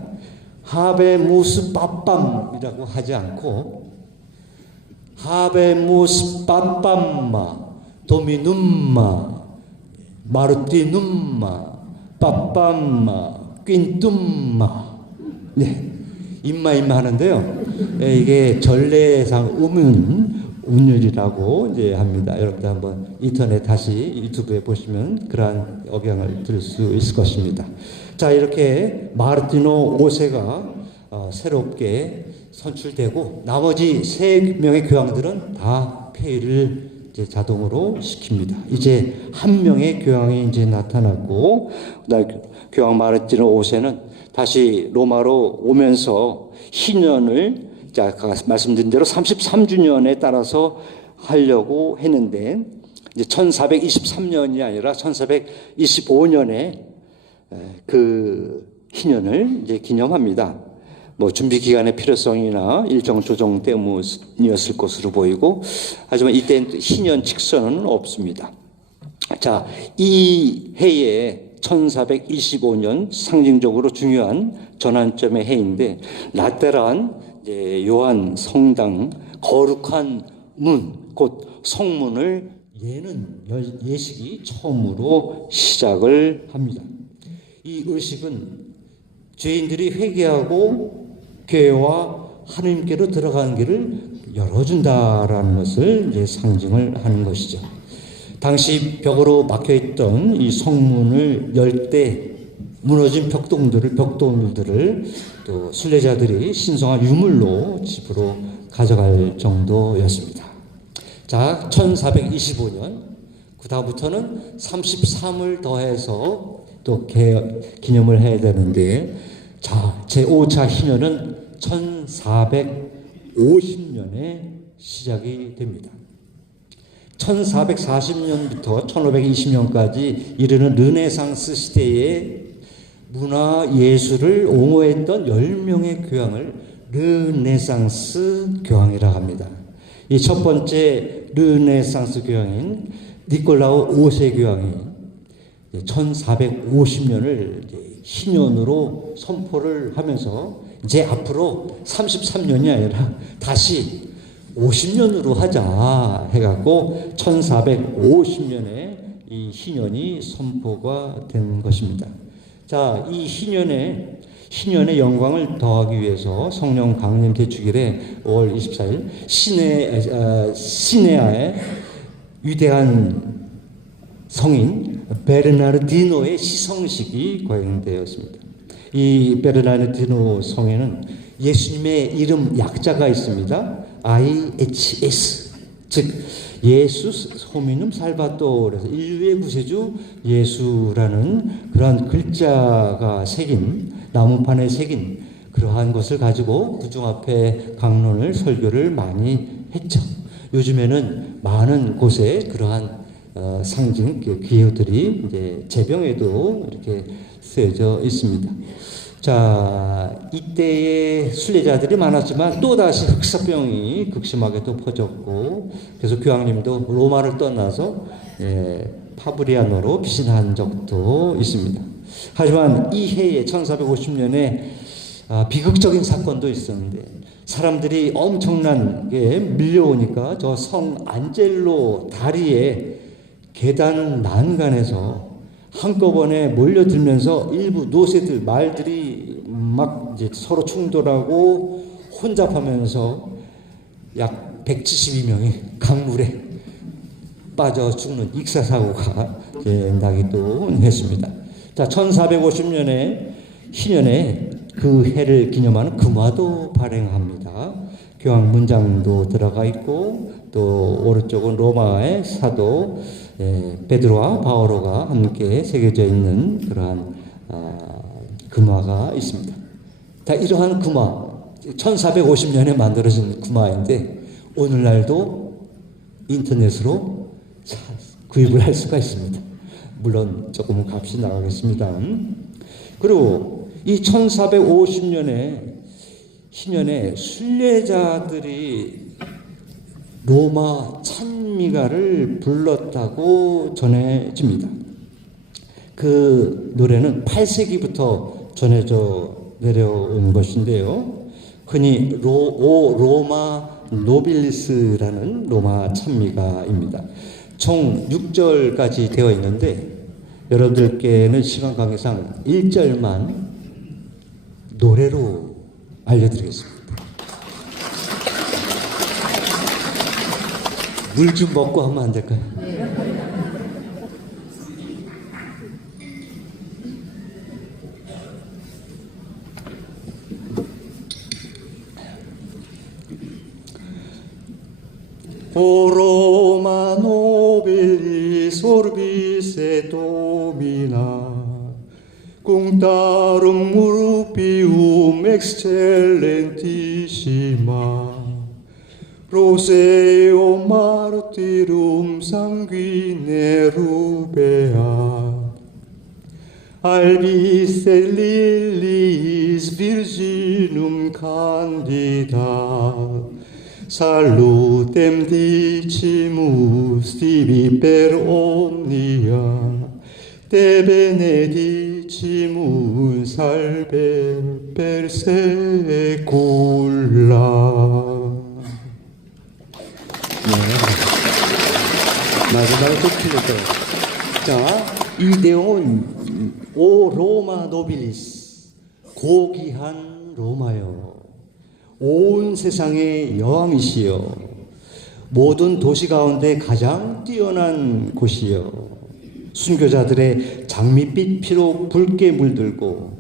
하베무스 빠빰이라고 하지 않고 하베무스 빰빰마 도미눔마, 마르티눔마, 빠빰마, 퀸뚱마. 네, 임마 하는데요. 이게 전래상 운율이라고 이제 합니다. 여러분들 한번 인터넷 다시 유튜브에 보시면 그러한 억양을 들을 수 있을 것입니다. 자, 이렇게 마르티노 5세가 새롭게 선출되고 나머지 3명의 교황들은 다 폐위를 이제 자동으로 시킵니다. 이제 한 명의 교황이 이제 나타났고, 교황 마르티노 5세는 다시 로마로 오면서 희년을 아까 말씀드린 대로 33주년에 따라서 하려고 했는데, 이제 1423년이 아니라 1425년에 그 희년을 이제 기념합니다. 뭐 준비 기간의 필요성이나 일정 조정 때문이었을 것으로 보이고, 하지만 이때 희년 직선은 없습니다. 자, 이 해에 1425년 상징적으로 중요한 전환점의 해인데, 라테란 요한 성당 거룩한 문, 곧 성문을 예는 예식이 처음으로 시작을 합니다. 이 의식은 죄인들이 회개하고 교회와 하나님께로 들어가는 길을 열어준다라는 것을 이제 상징을 하는 것이죠. 당시 벽으로 막혀있던 이 성문을 열 때 무너진 벽돌들을 또 순례자들이 신성한 유물로 집으로 가져갈 정도였습니다. 자, 1425년 그 다음부터는 33을 더해서 또 기념을 해야 되는데, 자, 제5차 희년은 1450년에 시작이 됩니다. 1440년부터 1520년까지 이르는 르네상스 시대에 문화 예술을 옹호했던 10명의 교황을 르네상스 교황이라고 합니다. 이 첫 번째 르네상스 교황인 니콜라우 5세 교황이 1450년을 희년으로 선포를 하면서 이제 앞으로 33년이 아니라 다시 50년으로 하자 해갖고 1450년에 이 희년이 선포가 된 것입니다. 자, 이 희년의 영광을 더하기 위해서 성령 강림 대축일에 5월 24일 시내아의 위대한 성인 베르나르디노의 시성식이 거행되었습니다. 이 베르나르디노 성에는 예수님의 이름 약자가 있습니다. IHS, 즉 예수 호미눔 살바토르에서 인류의 구세주 예수라는 그러한 글자가 새긴 나무판에 새긴 그러한 것을 가지고 구중 앞에 강론을 설교를 많이 했죠. 요즘에는 많은 곳에 그러한 상징 기호들이 이제 제병에도 이렇게 쓰여져 있습니다. 자, 이때의 순례자들이 많았지만 또다시 흑사병이 극심하게 또 퍼졌고, 그래서 교황님도 로마를 떠나서 파브리아노로 피신한 적도 있습니다. 하지만 이 해에 1450년에 비극적인 사건도 있었는데, 사람들이 엄청나게 밀려오니까 저 성 안젤로 다리에 계단 난간에서 한꺼번에 몰려들면서 일부 노새들, 말들이 막 이제 서로 충돌하고 혼잡하면서 약 172명이 강물에 빠져 죽는 익사사고가 나기도 했습니다. 자, 1450년에 희년에 그 해를 기념하는 금화도 발행합니다. 교황 문장도 들어가 있고, 또 오른쪽은 로마의 사도 베드로와 바오로가 함께 새겨져 있는 그러한 금화가 있습니다. 다 이러한 금화, 1450년에 만들어진 금화인데 오늘날도 인터넷으로 구입을 할 수가 있습니다. 물론 조금은 값이 나가겠습니다. 그리고 이 1450년에 희년에 순례자들이 로마 찬미가를 불렀다고 전해집니다. 그 노래는 8세기부터 전해져 내려온 것인데요. 흔히 로마 노빌리스라는 로마 찬미가입니다. 총 6절까지 되어 있는데 여러분들께는 시간 관계상 1절만 노래로 알려드리겠습니다. 물 좀 먹고 하면 안 될까요? O Roma nobilis orbis et domina, cunctarum urbium excellentissima, roseo martyrum sanguine rubea, albis et liliis virginum candida, salutem dicimus tibi per omnia, te benedicimus salve per secula. 마지막에 또 틀렸어요. 자, 이 내용은 오 로마 노빌리스, 고귀한 로마여, 온 세상의 여왕이시여, 모든 도시 가운데 가장 뛰어난 곳이여, 순교자들의 장밋빛 피로 붉게 물들고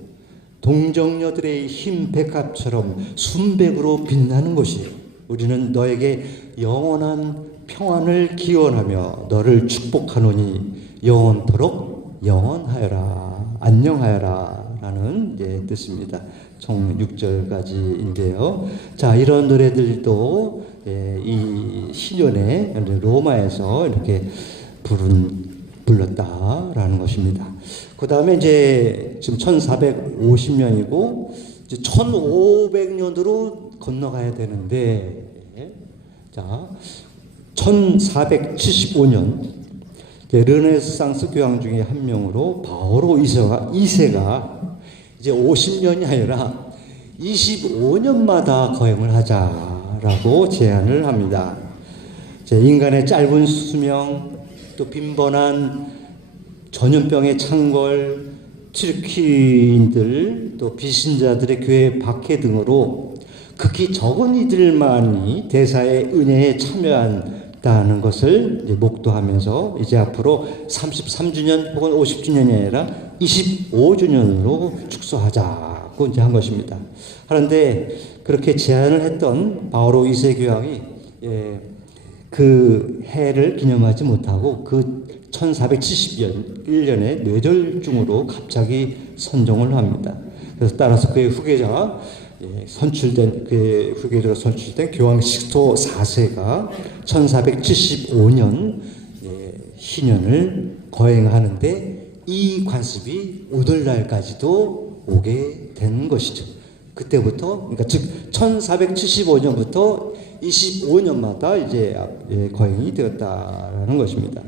동정녀들의 흰 백합처럼 순백으로 빛나는 곳이여, 우리는 너에게 영원한 평안을 기원하며 너를 축복하노니 영원토록 영원하여라, 안녕하여라 라는 뜻입니다. 총 6절까지인데요. 자, 이런 노래들도 이 시년에 로마에서 이렇게 불렀다라는 것입니다. 그 다음에 이제 지금 1450년이고 이제 1500년으로 건너가야 되는데, 자, 1475년 르네상스 교황 중에 한 명으로 바오로 2세가 이제 50년이 아니라 25년마다 거행을 하자라고 제안을 합니다. 인간의 짧은 수명, 또 빈번한 전염병의 창궐, 튀르키인들, 또 비신자들의 교회 박해 등으로 극히 적은 이들만이 대사의 은혜에 참여한다는 것을 이제 목도하면서 이제 앞으로 33주년 혹은 50주년이 아니라 25주년으로 축소하자고 이제 한 것입니다. 그런데 그렇게 제안을 했던 바오로 2세 교황이 그 해를 기념하지 못하고 그 1471년에 뇌졸중으로 갑자기 선종을 합니다. 그래서 따라서 그의 후계자가 그 후계자로 선출된 교황 식스토 4세가 1475년 희년을 거행하는데 이 관습이 오늘날까지도 오게 된 것이죠. 그때부터, 그러니까 즉 1475년부터 25년마다 이제 거행이 되었다라는 것입니다.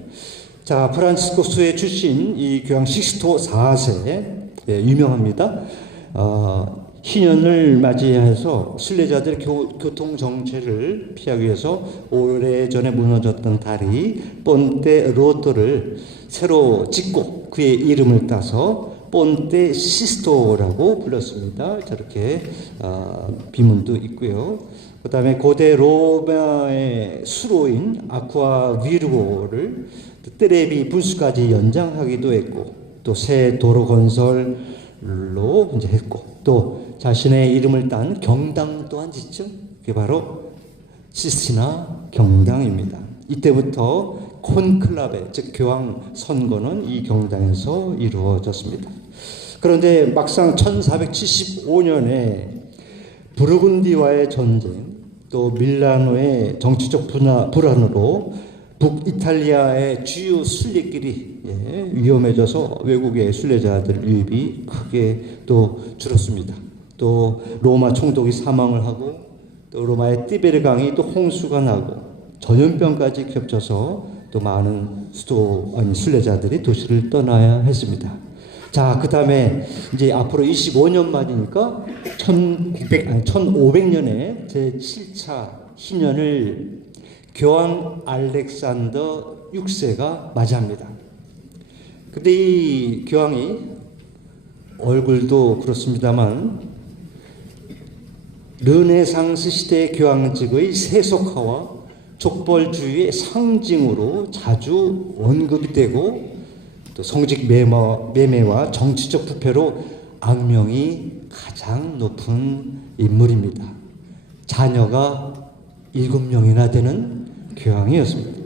자, 프란치스코 수의 출신 이 교황 식스토 4세 유명합니다. 희년을 맞이해서 순례자들의 교통 정체를 피하기 위해서 오래전에 무너졌던 다리 본테 로토를 새로 짓고 그의 이름을 따서 본테 시스토라고 불렀습니다. 저렇게 비문도 있고요. 그 다음에 고대 로마의 수로인 아쿠아 위르고를 트레비 분수까지 연장하기도 했고, 또 새 도로 건설로 이제 했고, 또 자신의 이름을 딴 경당 또한 짓죠. 그게 바로 시스티나 경당입니다. 이때부터 콘클라베, 즉 교황 선거는 이 경당에서 이루어졌습니다. 그런데 막상 1475년에 부르군디와의 전쟁, 또 밀라노의 정치적 불안으로 북이탈리아의 주요 순례길이 위험해져서 외국의 순례자들 유입이 크게 또 줄었습니다. 또 로마 총독이 사망을 하고, 또 로마의 티베르 강이 또 홍수가 나고, 전염병까지 겹쳐서 또 많은 순례자들이 도시를 떠나야 했습니다. 자, 그 다음에 이제 앞으로 25년 만이니까 1500년에 제7차 희년을 교황 알렉산더 6세가 맞이합니다. 근데 이 교황이 얼굴도 그렇습니다만 르네상스 시대의 교황직의 세속화와 족벌주의의 상징으로 자주 언급이 되고 또 성직 매매와 정치적 부패로 악명이 가장 높은 인물입니다. 자녀가 7명이나 되는 교황이었습니다.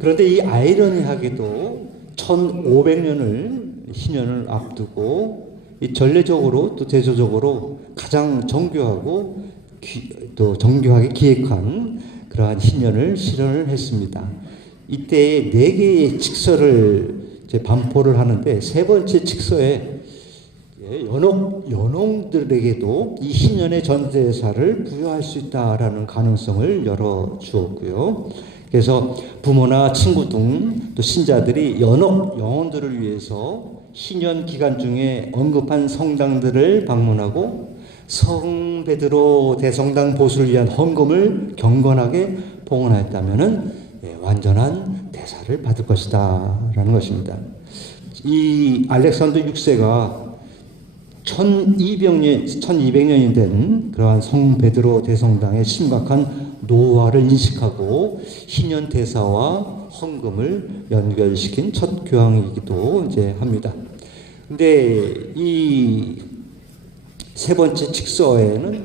그런데 이 아이러니하게도 1500년을 희년을 앞두고 이 전례적으로 또 대조적으로 가장 정교하고 또 정교하게 기획한 그러한 희년을 실현을 했습니다. 이때 4개의 칙서를 이제 반포를 하는데 세 번째 칙서에 연홍들에게도 이 희년의 전대사를 부여할 수 있다라는 가능성을 열어주었고요. 그래서 부모나 친구 등 또 신자들이 영혼들을 위해서 희년 기간 중에 언급한 성당들을 방문하고 성 베드로 대성당 보수를 위한 헌금을 경건하게 봉헌하였다면은 완전한 대사를 받을 것이다라는 것입니다. 이 알렉산더 6세가 1200년이 된 그러한 성 베드로 대성당의 심각한 노화를 인식하고 희년 대사와 헌금을 연결시킨 첫 교황이기도 이제 합니다. 근데 이 세 번째 칙서에는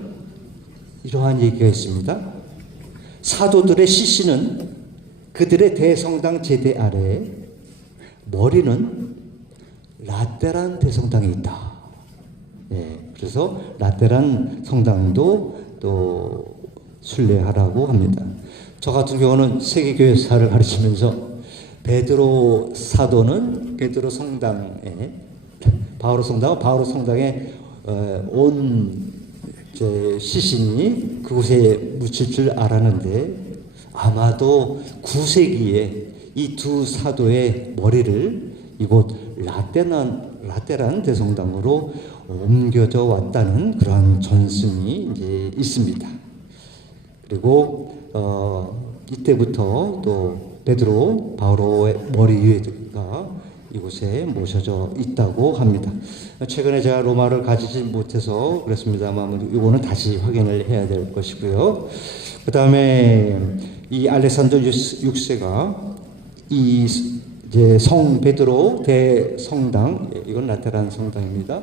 이러한 얘기가 있습니다. 사도들의 시신은 그들의 대성당 제대 아래 머리는 라테란 대성당에 있다. 그래서 라테란 성당도 또 순례하라고 합니다. 저 같은 경우는 세계교회사를 가르치면서 베드로 사도는 베드로 성당에 바오로 성당에 온 시신이 그곳에 묻힐 줄 알았는데 아마도 9세기에 이 두 사도의 머리를 이곳 라테란 대성당으로 옮겨져 왔다는 그러한 전승이 이제 있습니다. 그리고 이때부터 또 베드로 바오로의 머리 위에가 이곳에 모셔져 있다고 합니다. 최근에 제가 로마를 가지지 못해서 그렇습니다만 이거는 다시 확인을 해야 될 것이고요. 그 다음에 이 알렉산더 6세가 이 이제 성 베드로 대성당, 이건 라테란 성당입니다.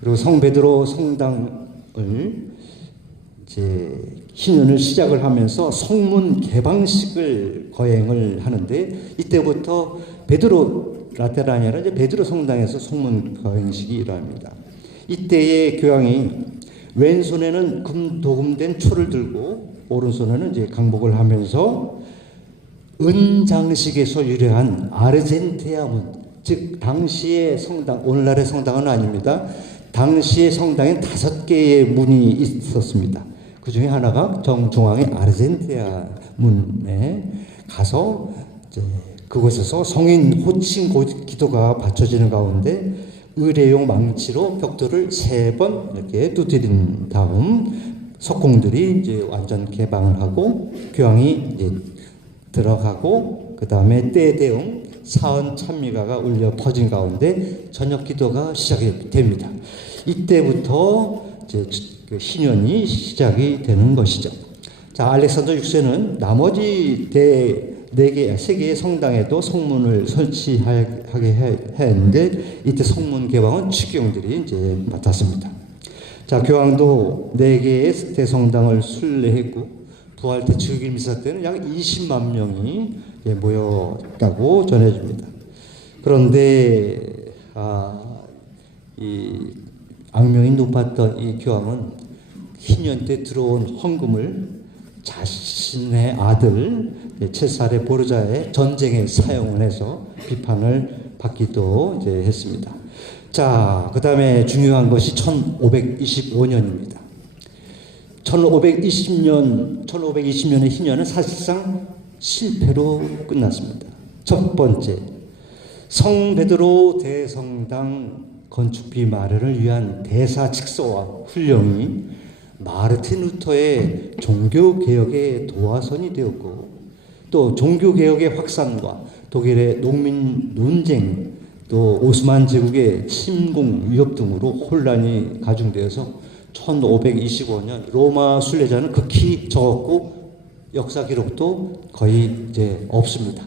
그리고 성 베드로 성당을 이제 희년을 시작을 하면서 성문 개방식을 거행을 하는데 이때부터 베드로 라테란이 아니라 이제 베드로 성당에서 성문 거행식이 일어납니다. 이때의 교황이 왼손에는 도금된 초를 들고 오른손에는 이제 강복을 하면서 은장식에서 유래한 아르젠티아문, 즉 당시의 성당, 오늘날의 성당은 아닙니다. 당시의 성당엔 5개의 문이 있었습니다. 그 중에 하나가 정중앙의 아르젠티아 문에 가서 이제 그곳에서 성인 호칭 기도가 바쳐지는 가운데 의례용 망치로 벽돌을 3번 이렇게 두드린 다음 석공들이 이제 완전 개방을 하고 교황이 이제 들어가고 그 다음에 때대응 사언 찬미가가 울려 퍼진 가운데 저녁 기도가 시작이 됩니다. 이때부터 이제 그 희년이 시작이 되는 것이죠. 자, 알렉산더 6세는 나머지 3개의 성당에도 성문을 설치하게 했는데 이때 성문 개방은 추기경들이 이제 맡았습니다. 자, 교황도 4개의 대성당을 순례했고 부활 대축일 미사 때는 약 20만 명이 모였다고 전해집니다. 그런데 이 악명이 높았던 이 교황은 희년 때 들어온 헌금을 자신의 아들 체사레 보르자의 전쟁에 사용을 해서 비판을 받기도 이제 했습니다. 자, 그 다음에 중요한 것이 1525년입니다. 1520년의 희년은 사실상 실패로 끝났습니다. 첫 번째, 성 베드로 대성당 건축비 마련을 위한 대사 직서와 훈령이 마르틴 루터의 종교 개혁의 도화선이 되었고 또 종교개혁의 확산과 독일의 농민 논쟁, 또 오스만 제국의 침공 위협 등으로 혼란이 가중되어서 1525년 로마 순례자는 극히 적었고 역사 기록도 거의 이제 없습니다.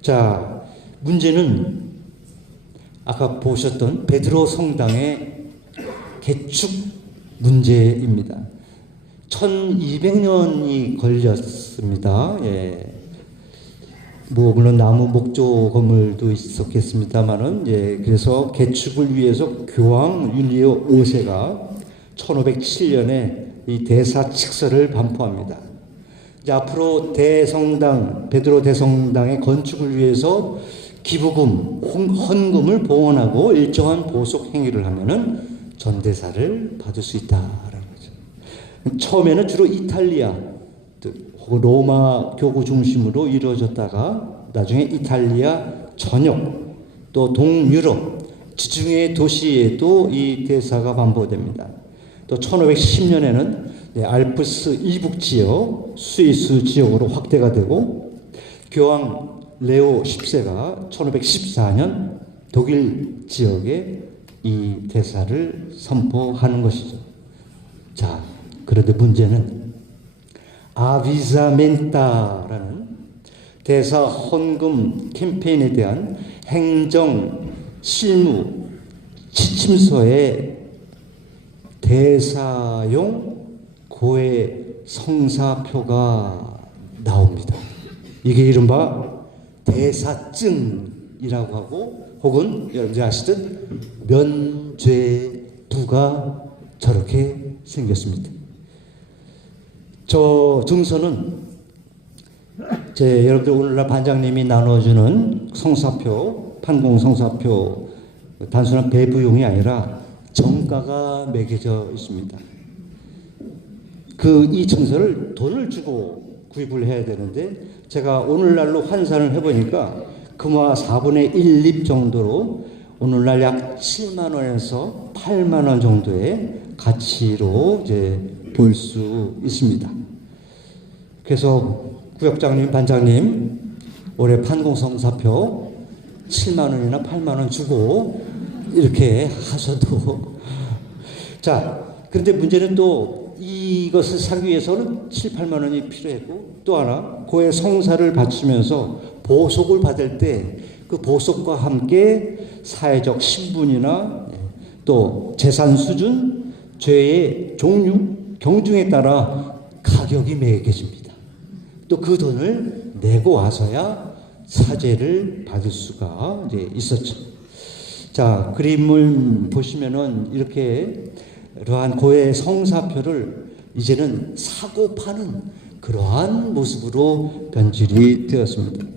자, 문제는 아까 보셨던 베드로 성당의 개축 문제입니다. 1200년이 걸렸습니다. 예. 뭐 물론 나무 목조 건물도 있었겠습니다만은, 예, 그래서 개축을 위해서 교황 율리오 5세가 1507년에 이 대사칙서를 반포합니다. 이제 앞으로 대성당, 베드로 대성당의 건축을 위해서 기부금, 헌금을 봉헌하고 일정한 보석 행위를 하면은 전대사를 받을 수 있다라는 거죠. 처음에는 주로 이탈리아, 혹은 로마 교구 중심으로 이루어졌다가 나중에 이탈리아 전역, 또 동유럽 지중해 도시에도 이 대사가 반복됩니다. 또 1510년에는 알프스 이북 지역, 스위스 지역으로 확대가 되고, 교황 레오 10세가 1514년 독일 지역에 이 대사를 선포하는 것이죠. 자, 그런데 문제는 아비자멘타라는 대사 헌금 캠페인에 대한 행정 실무 지침서에 대사용 고해 성사표가 나옵니다. 이게 이른바 대사증이라고 하고, 혹은 여러분들이 아시듯 면죄부가 저렇게 생겼습니다. 저 증서는 여러분들 오늘날 반장님이 나눠주는 성사표, 판공 성사표 단순한 배부용이 아니라 정가가 매겨져 있습니다. 이 증서를 돈을 주고 구입을 해야 되는데, 제가 오늘날로 환산을 해보니까 금화 4분의 1립 정도로 오늘날 약 7만 원에서 8만 원 정도의 가치로 이제 볼 수 있습니다. 그래서 구역장님, 반장님, 올해 판공성사표 7만 원이나 8만 원 주고 이렇게 하셔도. 자, 그런데 문제는 또 이것을 사기 위해서는 7, 8만 원이 필요했고, 또 하나 고해 성사를 바치면서 보석을 받을 때 그 보석과 함께 사회적 신분이나 또 재산 수준, 죄의 종류, 경중에 따라 가격이 매겨집니다. 또 그 돈을 내고 와서야 사죄를 받을 수가 이제 있었죠. 자, 그림을 보시면은 이렇게 그러한 고해 성사표를 이제는 사고 파는 그러한 모습으로 변질이 되었습니다.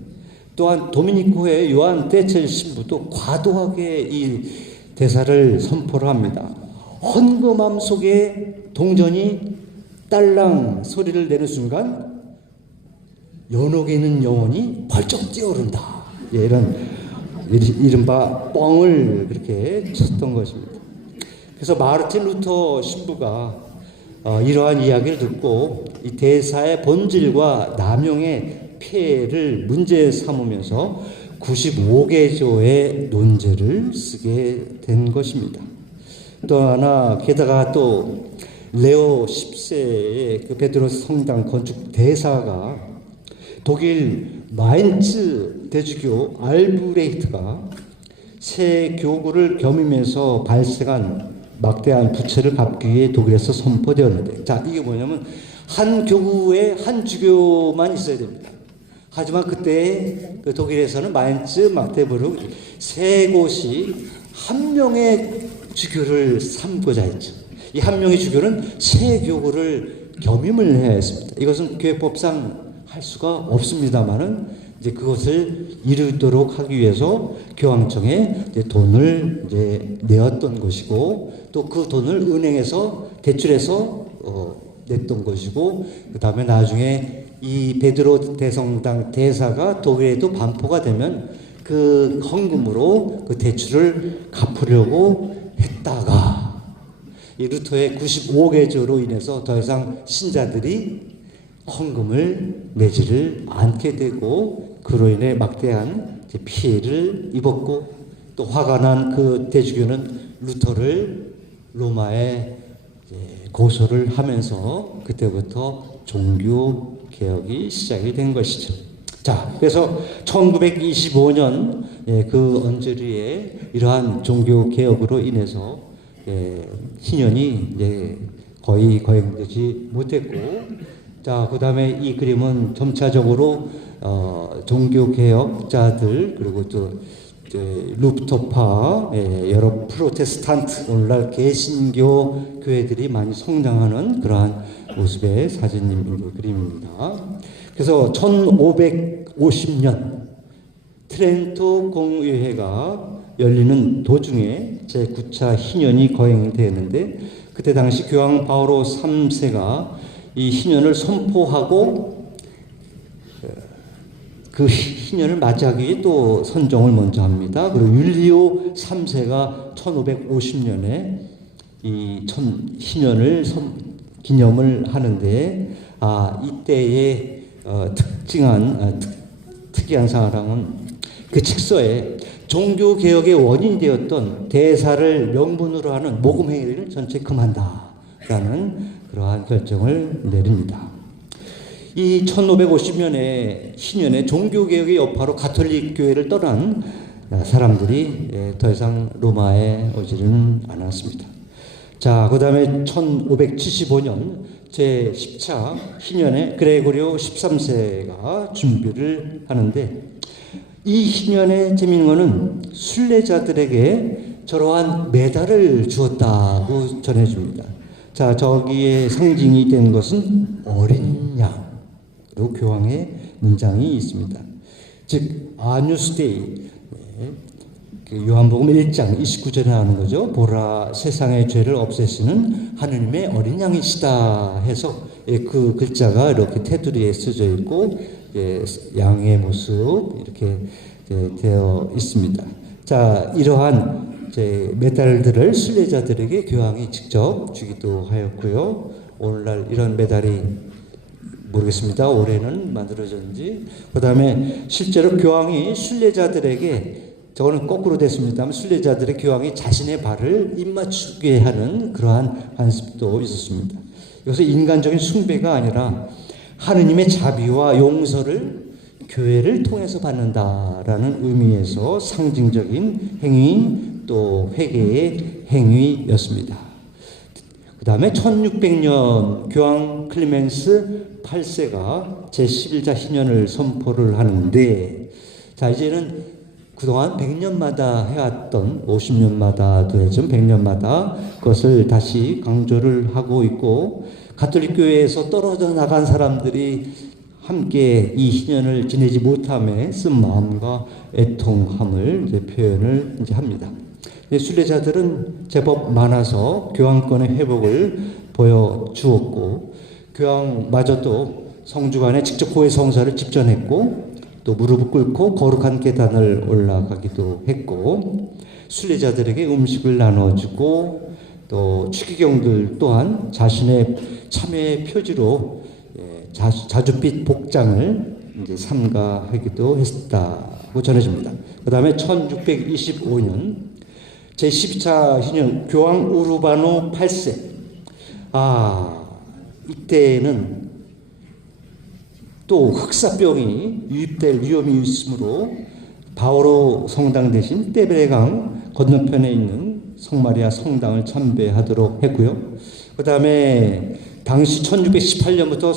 또한 도미니코의 요한 떼첼 신부도 과도하게 이 대사를 선포를 합니다. 헌금함 속에 동전이 딸랑 소리를 내는 순간 연옥에 있는 영혼이 벌쩍 뛰어오른다. 예, 이른바 뻥을 그렇게 쳤던 것입니다. 그래서 마르틴 루터 신부가 이러한 이야기를 듣고 이 대사의 본질과 남용의 피해를 문제 삼으면서 95개조의 논제를 쓰게 된 것입니다. 또 하나, 게다가 또 레오 10세의 그 베드로 성당 건축 대사가 독일 마인츠 대주교 알브레히트가 새 교구를 겸임해서 발생한 막대한 부채를 갚기 위해 독일에서 선포되었는데, 자, 이게 뭐냐면 한 교구에 한 주교만 있어야 됩니다. 하지만 그때 그 독일에서는 마인츠, 막데부르크 세 곳이 한 명의 주교를 삼고자 했죠. 이 한 명의 주교는 세 교구를 겸임을 해야 했습니다. 이것은 교회법상 할 수가 없습니다만은 이제 그것을 이루도록 하기 위해서 교황청에 이제 돈을 이제 내었던 것이고, 또 그 돈을 은행에서 대출해서 냈던 것이고, 그 다음에 나중에 이 베드로 대성당 대사가 독일에도 반포가 되면 그 헌금으로 그 대출을 갚으려고 했다가 이 루터의 95개조로 인해서 더 이상 신자들이 헌금을 내지를 않게 되고 그로 인해 막대한 피해를 입었고 또 화가 난 그 대주교는 루터를 로마에 고소를 하면서 그때부터 종교 개혁이 시작이 된 것이죠. 자, 그래서 1925년 그 언저리에 이러한 종교 개혁으로 인해서 신년이 거의 거행되지 못했고, 자, 그 다음에 이 그림은 점차적으로 종교 개혁자들 그리고 또 루프토파 여러 프로테스탄트 오늘날 개신교 교회들이 많이 성장하는 그러한 모습의 그림입니다. 그래서 1550년 트렌토 공의회가 열리는 도중에 제9차 희년이 거행되었는데 그때 당시 교황 바오로 3세가 이 희년을 선포하고 그 희년을 맞이하기 위해 또 선정을 먼저 합니다. 그리고 율리오 3세가 1550년에 이 희년을 기념을 하는데 이때의 특이한 사항은 그 칙서에 종교 개혁의 원인이 되었던 대사를 명분으로 하는 모금 행위를 전체 금한다라는 그러한 결정을 내립니다. 이 1550년에 신년에 종교개혁의 여파로 가톨릭 교회를 떠난 사람들이 더 이상 로마에 오지는 않았습니다. 자, 그 다음에 1575년 제10차 희년에 그레고리오 13세가 준비를 하는데 이 희년의 재미있는 것은 순례자들에게 저러한 메달을 주었다고 전해줍니다. 자, 저기에 상징이 된 것은 어린 양. 그리고 교황의 문장이 있습니다. 즉 아뉴스데이 요한복음 1장 29절에 나오는 거죠. 보라 세상의 죄를 없애시는 하느님의 어린 양이시다 해서 그 글자가 이렇게 테두리에 쓰여 있고 양의 모습 이렇게 되어 있습니다. 자, 이러한 메달들을 순례자들에게 교황이 직접 주기도 하였고요. 오늘날 이런 메달이 모르겠습니다. 올해는 만들어졌는지. 그 다음에 실제로 교황이 순례자들에게 저거는 거꾸로 됐습니다만 순례자들의 교황이 자신의 발을 입맞추게 하는 그러한 관습도 있었습니다. 이것은 인간적인 숭배가 아니라 하느님의 자비와 용서를 교회를 통해서 받는다라는 의미에서 상징적인 행위 또 회개의 행위였습니다. 그 다음에 1600년 교황 클리멘스 8세가 제11자 희년을 선포를 하는데 자 이제는 그동안 100년마다 해왔던 50년마다도 했지만 100년마다 그것을 다시 강조를 하고 있고 가톨릭 교회에서 떨어져 나간 사람들이 함께 이 희년을 지내지 못함에 쓴 마음과 애통함을 표현을 합니다. 순례자들은 제법 많아서 교황권의 회복을 보여주었고 교황마저도 성주간에 직접 고해 성사를 집전했고 또 무릎을 꿇고 거룩한 계단을 올라가기도 했고 순례자들에게 음식을 나눠주고 또 추기경들 또한 자신의 참회의 표지로 자줏빛 복장을 삼가하기도 했다고 전해집니다. 그 다음에 1625년 제12차 희년 교황 우르바노 8세 이때는 또 흑사병이 유입될 위험이 있으므로 바오로 성당 대신 떼베레강 건너편에 있는 성마리아 성당을 참배하도록 했고요. 그 다음에 당시 1618년부터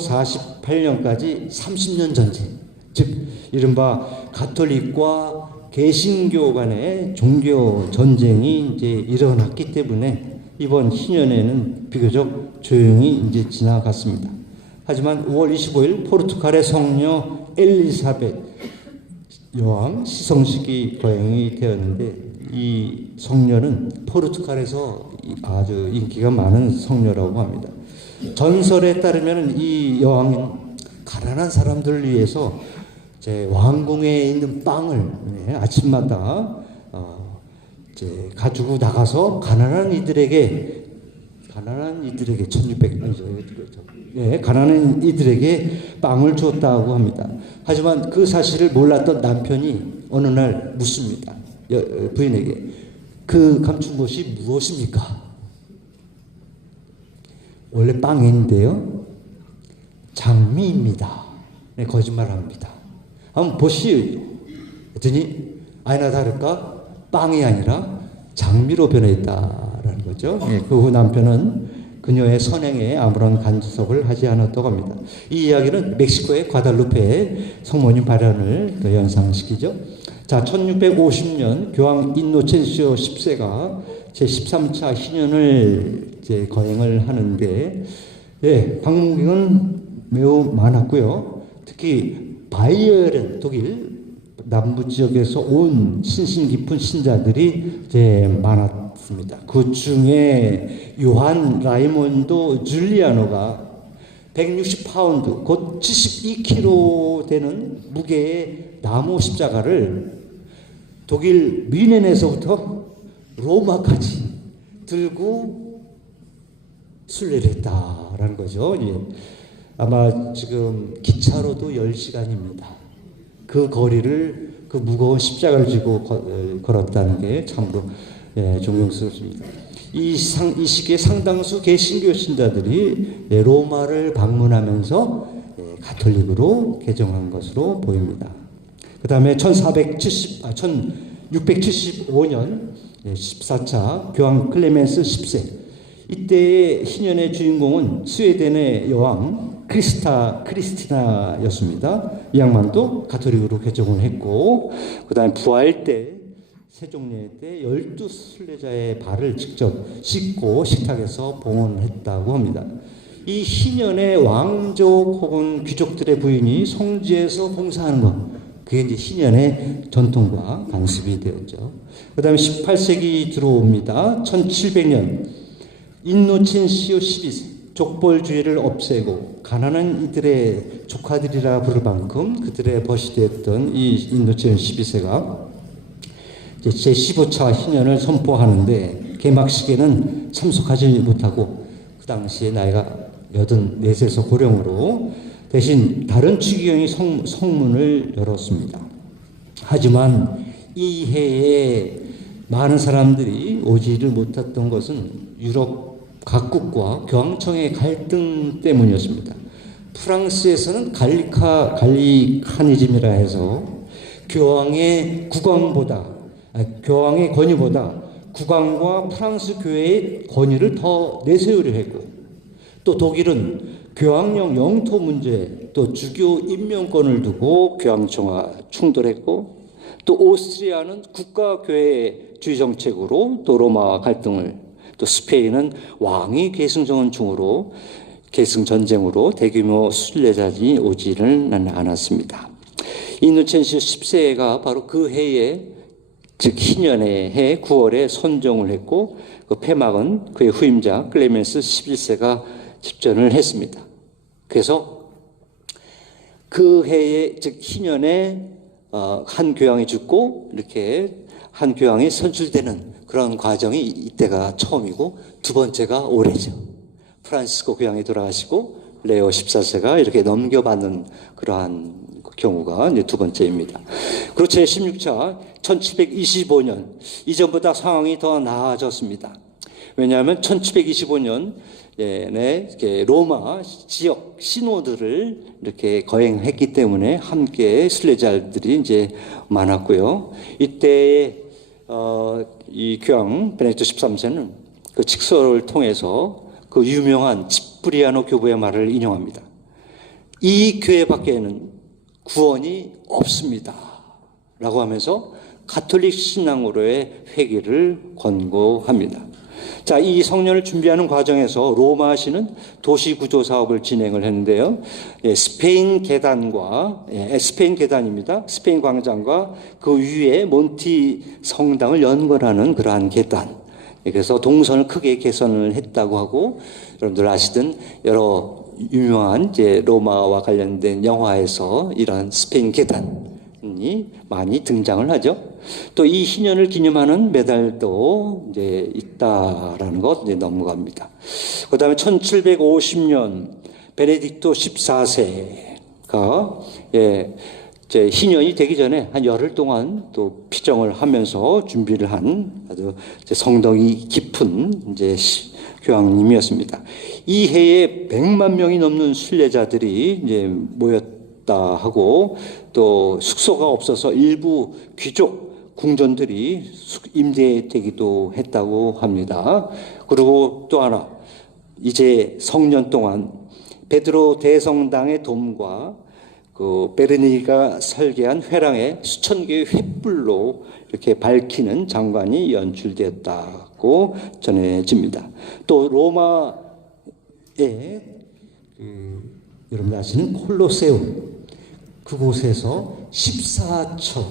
48년까지 30년 전쟁, 즉 이른바 가톨릭과 개신교 간의 종교 전쟁이 이제 일어났기 때문에 이번 희년에는 비교적 조용히 이제 지나갔습니다. 하지만 5월 25일 포르투갈의 성녀 엘리사벳 여왕 시성식이 거행이 되었는데 이 성녀는 포르투갈에서 아주 인기가 많은 성녀라고 합니다. 전설에 따르면 이 여왕은 가난한 사람들을 위해서 왕궁에 있는 빵을 아침마다 가지고 나가서 가난한 이들에게 가난한 이들에게 1600 아니죠. 예, 가난한 이들에게 빵을 줬다고 합니다. 하지만 그 사실을 몰랐던 남편이 어느 날 묻습니다. 부인에게 그 감춘 것이 무엇입니까? 원래 빵인데요. 장미입니다. 네, 거짓말합니다. 한번 보시오. 그랬더니 아니나 다를까 빵이 아니라 장미로 변했다라는 거죠. 네, 그 후 남편은 그녀의 선행에 아무런 간섭을 하지 않았다고 합니다. 이 이야기는 멕시코의 과달루페 성모님 발현을 연상시키죠. 자, 1650년 교황 인노첸시오 10세가 제13차 희년을 이제 거행을 하는데, 예, 방문객은 매우 많았고요. 특히 바이에른 독일 남부 지역에서 온 신심 깊은 신자들이 이제 많았습니다. 그 중에 요한 라이몬도 줄리아노가 160파운드, 곧 72kg 되는 무게의 나무 십자가를 독일 뮌헨에서부터 로마까지 들고 순례를 했다라는 거죠. 예. 아마 지금 기차로도 10시간입니다. 그 거리를 그 무거운 십자가를 쥐고 걸었다는 게 참으로 존경스럽습니다. 이 시기에 상당수 개신교 신자들이 로마를 방문하면서 가톨릭으로 개정한 것으로 보입니다. 그 다음에 1675년 14차 교황 클레멘스 10세, 이때의 희년의 주인공은 스웨덴의 여왕 크리스티나였습니다. 이 양반도 가톨릭으로 개종을 했고, 그 다음에 부활 때 세종례 때 12순례자의 발을 직접 씻고 식탁에서 봉헌했다고 합니다. 이 희년의 왕족 혹은 귀족들의 부인이 성지에서 봉사하는 것, 그게 이제 희년의 전통과 관습이 되었죠. 그 다음에 18세기 들어옵니다. 1700년 인노첸시오 12세 족벌주의를 없애고 가난한 이들의 조카들이라 부를 만큼 그들의 벗이 되었던 이 인노첸 12세가 제15차 희년을 선포하는데 개막식에는 참석하지 못하고 그 당시에 나이가 84세에서 고령으로 대신 다른 추기경이 성문을 열었습니다. 하지만 이 해에 많은 사람들이 오지를 못했던 것은 유럽 각국과 교황청의 갈등 때문이었습니다. 프랑스에서는 갈리카니즘이라 해서 교황의 권위보다 국왕과 프랑스 교회의 권위를 더 내세우려 했고, 또 독일은 교황령 영토 문제, 또 주교 임명권을 두고 교황청과 충돌했고, 또 오스트리아는 국가교회주의 정책으로 또 로마와 갈등을, 또 스페인은 왕위 계승전쟁으로 대규모 순례자들이 오지를 않았습니다. 인노첸시오 10세가 바로 그 해에, 즉 희년의 해 9월에 선종을 했고, 그 폐막은 그의 후임자 클레멘스 11세가 집전을 했습니다. 그래서 그 해에, 즉 희년에 한 교황이 죽고 이렇게 한 교황이 선출되는 그런 과정이 이때가 처음이고, 두 번째가 올해죠. 프란시스코 교황이 돌아가시고 레오 14세가 이렇게 넘겨받는 그러한 경우가 이제 두 번째입니다. 그리고 제16차 1725년, 이전보다 상황이 더 나아졌습니다. 왜냐하면 1725년 로마 지역 신호들을 이렇게 거행했기 때문에 함께 순례자들이 이제 많았고요. 이때 이 교황 베네딕토 13세는 그 직서를 통해서 그 유명한 치프리아노 교부의 말을 인용합니다. 이 교회 밖에는 구원이 없습니다 라고 하면서 가톨릭 신앙으로의 회개를 권고합니다. 자, 이 성년을 준비하는 과정에서 로마시는 도시구조 사업을 진행을 했는데요. 스페인 계단입니다. 스페인 광장과 그 위에 몬티 성당을 연결하는 그러한 계단. 그래서 동선을 크게 개선을 했다고 하고, 여러분들 아시던 여러 유명한 이제 로마와 관련된 영화에서 이런 스페인 계단 신년이 많이 등장을 하죠. 또 이 신년을 기념하는 메달도 이제 있다라는 것 이제 넘어갑니다. 그다음에 1750년 베네딕토 14세가 이제 신년이 되기 전에 한 열흘 동안 또 피정을 하면서 준비를 한 아주 이제 성덕이 깊은 이제 교황님이었습니다. 이 해에 100만 명이 넘는 순례자들이 이제 모였다 하고 또 숙소가 없어서 일부 귀족 궁전들이 임대되기도 했다고 합니다. 그리고 또 하나 이제 성년 동안 베드로 대성당의 돔과 그 베르니가 설계한 회랑에 수천 개의 횃불로 이렇게 밝히는 장관이 연출되었다고 전해집니다. 또 로마에 여러분 아시는 콜로세움 그곳에서 14처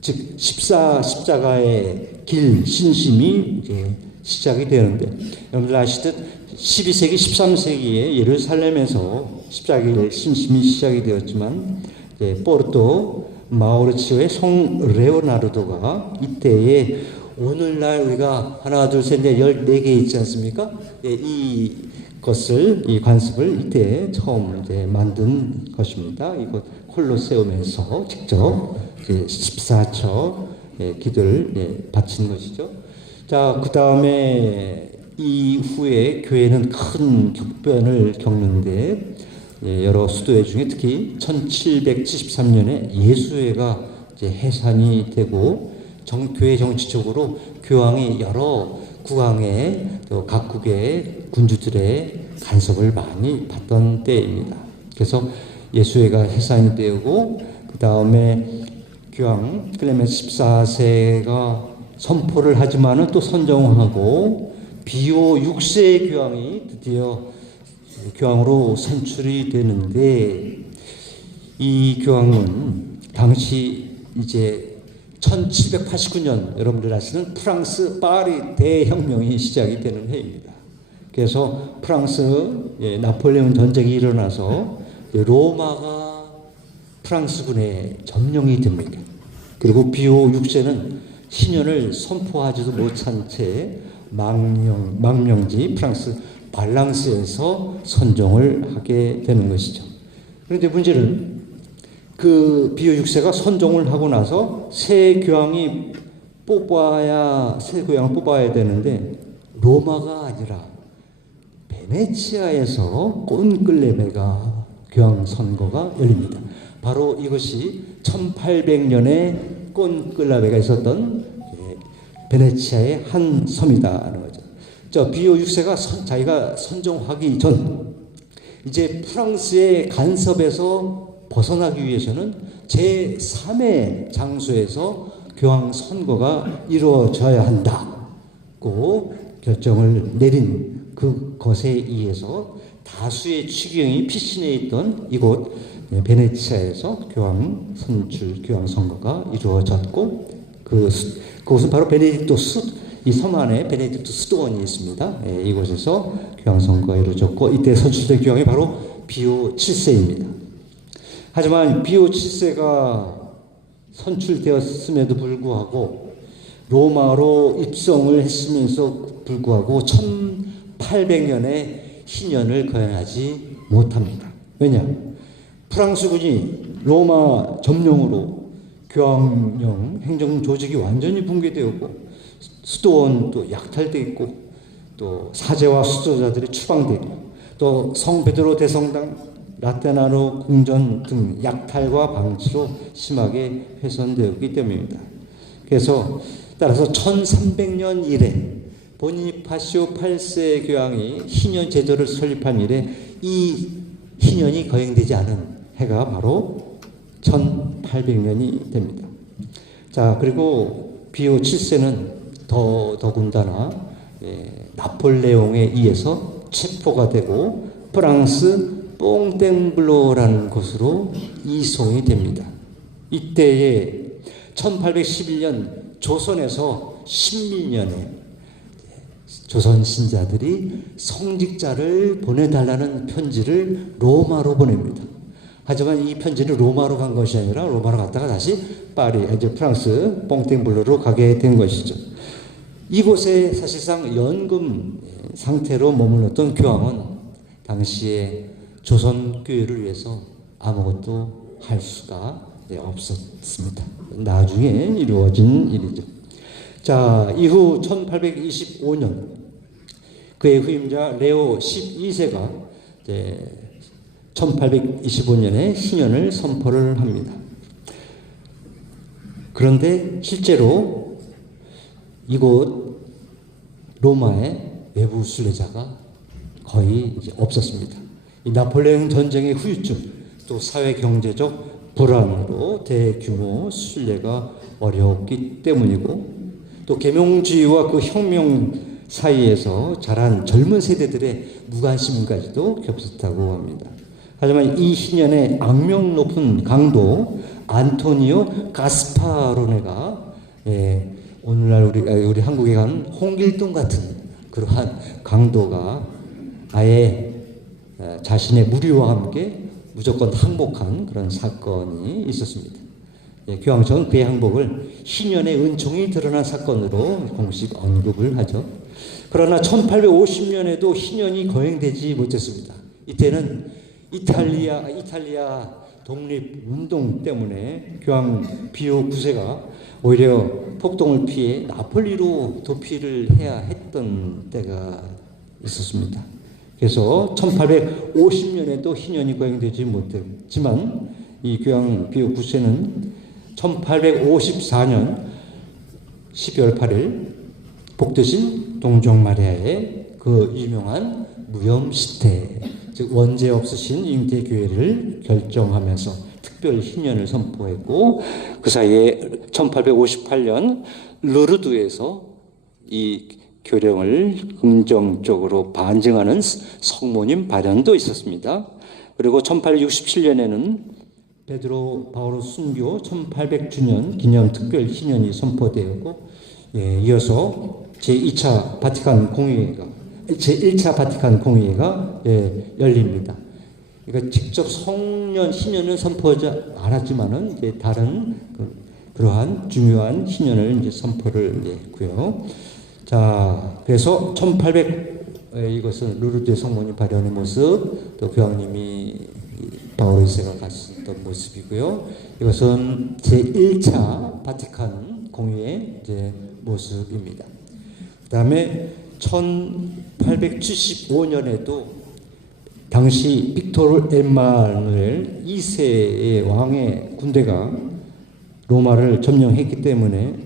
즉 십자가의 길 신심이 이제 시작이 되는데 여러분들 아시듯 12세기 13세기에 예루살렘에서 십자가의 신심이 시작이 되었지만 포르토 마우리치오의 성 레오나르도가 이때에 오늘날 우리가 하나 둘 셋 넷 14개 있지 않습니까? 이 관습을 이때 처음 이제 만든 것입니다. 이곳 콜로세움에서 직접 14처 기도를 바친 것이죠. 자, 그 다음에 이후에 교회는 큰 격변을 겪는데 여러 수도회 중에 특히 1773년에 예수회가 이제 해산이 되고 교회 정치적으로 교황이 여러 국왕의 또 각국의 군주들의 간섭을 많이 받던 때입니다. 그래서 예수회가 해산이 되고 그 다음에 교황 클레멘스 14세가 선포를 하지만은 또 선정하고 비오 6세 교황이 드디어 교황으로 선출이 되는데 이 교황은 당시 이제 1789년 여러분들 아시는 프랑스 파리 대혁명이 시작이 되는 해입니다. 그래서 프랑스 나폴레옹 전쟁이 일어나서 로마가 프랑스군에 점령이 됩니다. 그리고 비오 6세는 신년을 선포하지도 못한 채 망명지 프랑스 발랑스에서 선종을 하게 되는 것이죠. 그런데 문제는 그 비오 6세가 선종을 하고 나서 새 교황을 뽑아야 되는데 로마가 아니라 베네치아에서 꼰끌레베가 교황 선거가 열립니다. 바로 이것이 1800년에 꼰끌레베가 있었던 베네치아의 한 섬이다라는 거죠. 저 비오 6세가 자기가 선종하기 전 이제 프랑스의 간섭에서 벗어나기 위해서는 제3의 장소에서 교황 선거가 이루어져야 한다고 결정을 내린 그것에 의해서 다수의 추경이 피신해 있던 이곳 베네치아에서 교황 선출, 교황 선거가 이루어졌고 그곳은 바로 이 섬 안에 베네딕토 수도원이 있습니다. 이곳에서 교황 선거가 이루어졌고 이때 선출된 교황이 바로 비오 7세입니다. 하지만 비오 7세가 선출되었음에도 불구하고 로마로 입성을 했으면서 불구하고 1800년에 신년을 거행하지 못합니다. 왜냐? 프랑스군이 로마 점령으로 교황령 행정 조직이 완전히 붕괴되었고 수도원도 약탈돼 있고 또 사제와 수도자들이 추방돼 있고 또 성 베드로 대성당 라테나로 궁전 등 약탈과 방치로 심하게 훼손되었기 때문입니다. 그래서 따라서 1300년 이래 보니파시오 8세 교황이 희년 제도를 설립한 이래 이 희년이 거행되지 않은 해가 바로 1800년이 됩니다. 자, 그리고 비오 7세는 더군다나 나폴레옹에 의해서 체포가 되고 프랑스 뽕땡블로라는 곳으로 이송이 됩니다. 이때에 1811년 조선에서 신민년에 조선 신자들이 성직자를 보내달라는 편지를 로마로 보냅니다. 하지만 이 편지는 로마로 간 것이 아니라 로마로 갔다가 다시 파리, 이제 프랑스 뽕땡블로로 가게 된 것이죠. 이곳에 사실상 연금 상태로 머물렀던 교황은 당시에 조선교회를 위해서 아무것도 할 수가 없었습니다. 나중에 이루어진 일이죠. 자, 이후 1825년 그의 후임자 레오 12세가 1825년에 신년을 선포를 합니다. 그런데 실제로 이곳 로마의 외부 순례자가 거의 이제 없었습니다. 이 나폴레옹 전쟁의 후유증, 또 사회 경제적 불안으로 대규모 순례가 어려웠기 때문이고, 또 계몽주의와 그 혁명 사이에서 자란 젊은 세대들의 무관심까지도 겹쳤다고 합니다. 하지만 이 신년의 악명 높은 강도 안토니오 가스파로네가 오늘날 우리 한국에 간 홍길동 같은 그러한 강도가 아예 자신의 무리와 함께 무조건 항복한 그런 사건이 있었습니다. 교황청은 그의 항복을 신년의 은총이 드러난 사건으로 공식 언급을 하죠. 그러나 1850년에도 신년이 거행되지 못했습니다. 이때는 이탈리아 독립운동 때문에 교황 비오 9세가 오히려 폭동을 피해 나폴리로 도피를 해야 했던 때가 있었습니다. 그래서 1850년에도 신년이 거행되지 못했지만 이 교황 비오 9세는 1854년 12월 8일 복되신 동정 마리아의 그 유명한 무염시태, 즉 원죄 없으신 잉태교회를 결정하면서 특별 신년을 선포했고, 그 사이에 1858년 루르드에서 이 교령을 긍정적으로 반증하는 성모님 발현도 있었습니다. 그리고 1867년에는 베드로 바오로 순교 1800주년 기념 특별 신년이 선포되었고, 이어서 제1차 바티칸 공의회가 열립니다. 그러니까 직접 성년 신년을 선포하지 않았지만은 이제 다른 그러한 중요한 신년을 이제 선포를 했고요. 자, 그래서 1800 이것은 루르드의 성모님 발현의 모습, 또 교황님이 바오로 2세가 갔었던 모습이고요. 이것은 제1차 바티칸 공의회 이제 모습입니다. 그다음에 1875년에도 당시 빅토르 엠마누엘 2세의 왕의 군대가 로마를 점령했기 때문에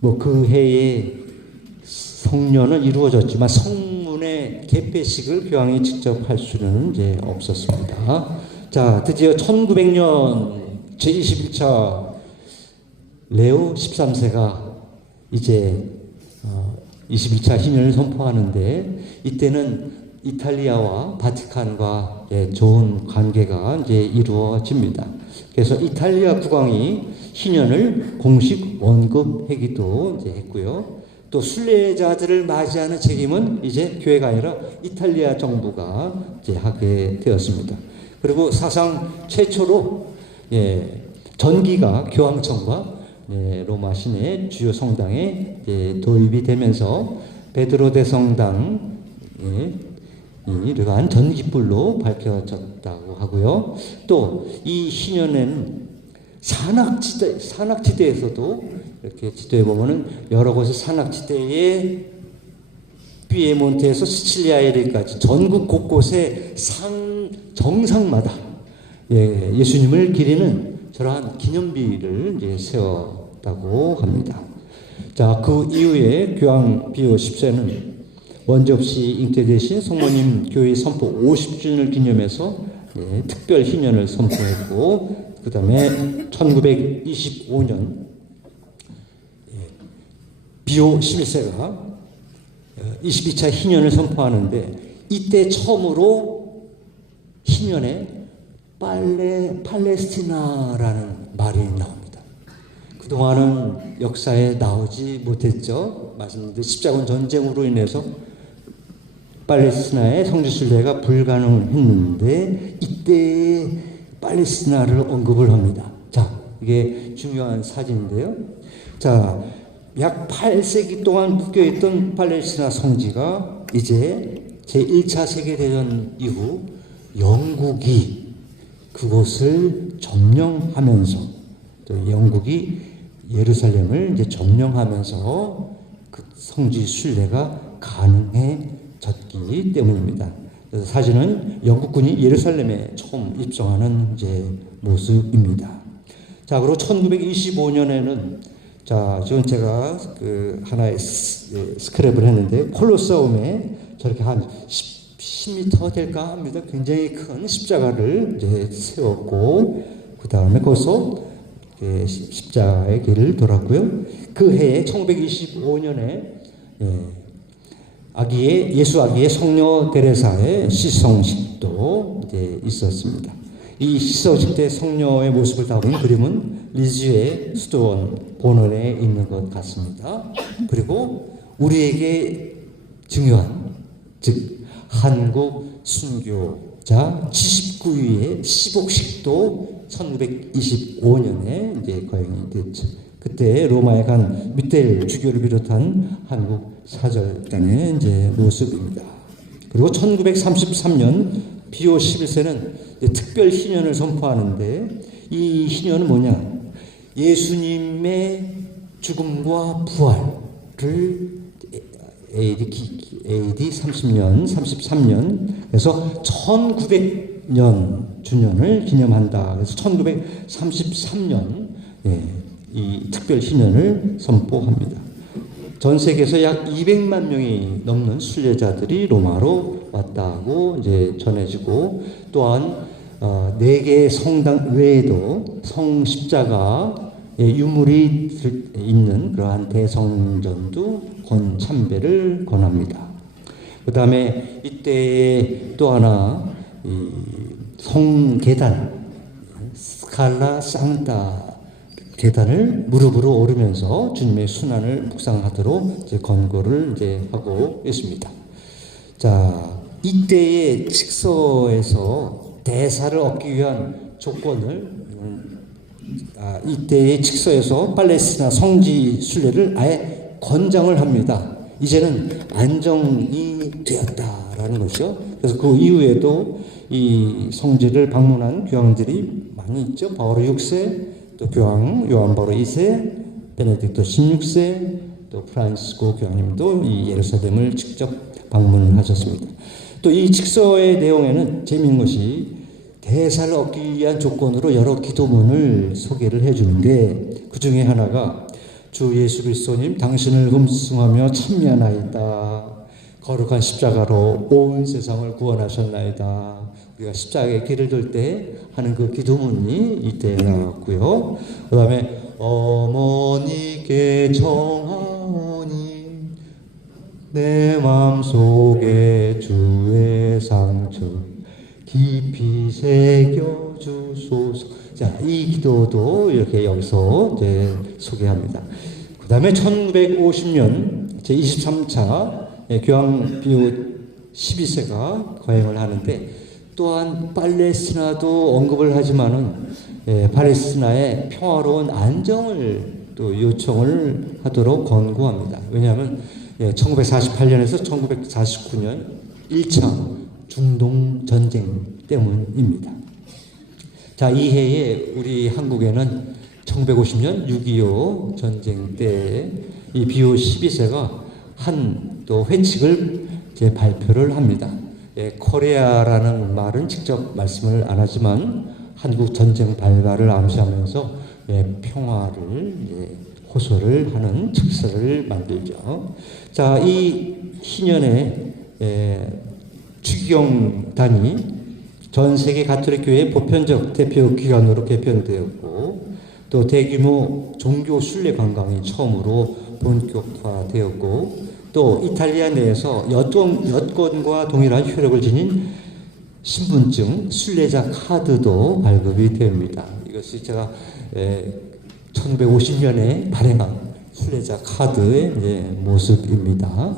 그 해에 성년은 이루어졌지만 성문의 개폐식을 교황이 직접 할 수는 이제 없었습니다. 자, 드디어 1900년 제21차 레오 13세가 이제 21차 신년을 선포하는데, 이때는 이탈리아와 바티칸과 좋은 관계가 이제 이루어집니다. 그래서 이탈리아 국왕이 신년을 공식 원급하기도 이제 했고요. 또 순례자들을 맞이하는 책임은 이제 교회가 아니라 이탈리아 정부가 이제 하게 되었습니다. 그리고 사상 최초로 전기가 교황청과 로마 시내 주요 성당에 도입이 되면서 베드로 대성당이 이러한 전기불로 밝혀졌다고 하고요. 또 이 신년에는 산악지대에서도 이렇게 지도에 보면은 여러 곳의 산악지대에 피에몬테에서 시칠리아에까지 전국 곳곳에 정상마다 예수님을 기리는 저러한 기념비를 이제 세웠다고 합니다. 자, 그 이후에 교황 비오 10세는 원죄 없이 잉태되신 성모님 교회 선포 50주년을 기념해서 특별 희년을 선포했고, 그 다음에 1925년 비오 11세가 22차 희년을 선포하는데, 이때 처음으로 희년에 팔레스티나라는 말이 나옵니다. 그동안은 역사에 나오지 못했죠. 말씀드린 십자군 전쟁으로 인해서 팔레스티나의 성지순례가 불가능했는데, 이때 팔레스티나를 언급을 합니다. 자, 이게 중요한 사진인데요. 자, 약 8세기 동안 묶여있던 팔레스티나 성지가 이제 제1차 세계대전 이후 영국이 그곳을 점령하면서, 또 영국이 예루살렘을 이제 점령하면서 그 성지 순례가 가능해졌기 때문입니다. 그래서 사진은 영국군이 예루살렘에 처음 입성하는 이제 모습입니다. 자, 그리고 1925년에는 자, 지금 제가 그 하나의 스크랩을 했는데 콜로세움에 저렇게 한 10m 될까 합니다. 굉장히 큰 십자가를 이제 세웠고, 그 다음에 거기서 십자가의 길을 돌았고요. 그 해에 1925년에 예수 아기의 성녀 데레사의 시성식도 이제 있었습니다. 이 시성식 때 성녀의 모습을 담은 그림은 리즈의 수도원 본원에 있는 것 같습니다. 그리고 우리에게 중요한, 즉 한국 순교자 79위의 시복식도 1925년에 이제 거행이 됐죠. 그때 로마에 간 미텔 주교를 비롯한 한국 사절단의 이제 모습입니다. 그리고 1933년 비오 11세는 특별 희년을 선포하는데, 이 희년은 뭐냐? 예수님의 죽음과 부활을 AD 33년 그래서 1900년 주년을 기념한다. 그래서 1933년 이 특별 희년을 선포합니다. 전 세계에서 약 200만 명이 넘는 순례자들이 로마로 왔다고 이제 전해지고, 또한 4개의 성당 외에도 성십자가 유물이 있는 그러한 대성전도 참배를 권합니다. 그 다음에 이때 또 하나 성계단 스칼라 상타 계단을 무릎으로 오르면서 주님의 순환을 묵상하도록 이제 권고를 이제 하고 있습니다. 자, 이때의 칙서에서 대사를 얻기 위한 조건을, 이때의 칙서에서 팔레스티나 성지 순례를 아예 권장을 합니다. 이제는 안정이 되었다라는 것이죠. 그래서 그 이후에도 이 성지를 방문한 교황들이 많이 있죠. 바오로 6세, 또 교황 요한 바오로 2세, 베네딕토 16세, 또 프란시스코 교황님도 이 예루살렘을 직접 방문하셨습니다. 또 이 칙서의 내용에는 재미있는 것이 대사를 얻기 위한 조건으로 여러 기도문을 소개를 해주는데, 그 중에 하나가 주 예수 그리스도님 당신을 흠숭하며 참미하나이다. 거룩한 십자가로 온 세상을 구원하셨나이다. 우리가 십자가의 길을 돌 때 하는 그 기도문이 이때 나왔고요. 그 다음에 어머니께 정하오니 내 마음속에 주의 상처 깊이 새겨주소서. 자, 이 기도도 이렇게 여기서 이제 소개합니다. 그 다음에 1950년 제23차 교황 비오 12세가 거행을 하는데, 또한 팔레스티나도 언급을 하지만은 팔레스티나의 평화로운 안정을 또 요청을 하도록 권고합니다. 왜냐하면 1948년에서 1949년 1차 중동 전쟁 때문입니다. 자, 이 해에 우리 한국에는 1950년 6.25 전쟁 때 이 비오 12세가 한 또 회칙을 이제 발표를 합니다. 코리아라는 말은 직접 말씀을 안 하지만 한국 전쟁 발발을 암시하면서 평화를 호소를 하는 칙서를 만들죠. 자, 이 희년에 추기경단이 전 세계 가톨릭 교회의 보편적 대표 기관으로 개편되었고, 또 대규모 종교 순례 관광이 처음으로 본격화되었고, 또 이탈리아 내에서 여권과 동일한 효력을 지닌 신분증, 순례자 카드도 발급이 됩니다. 이것이 제가 1950년에 발행한 순례자 카드의 모습입니다.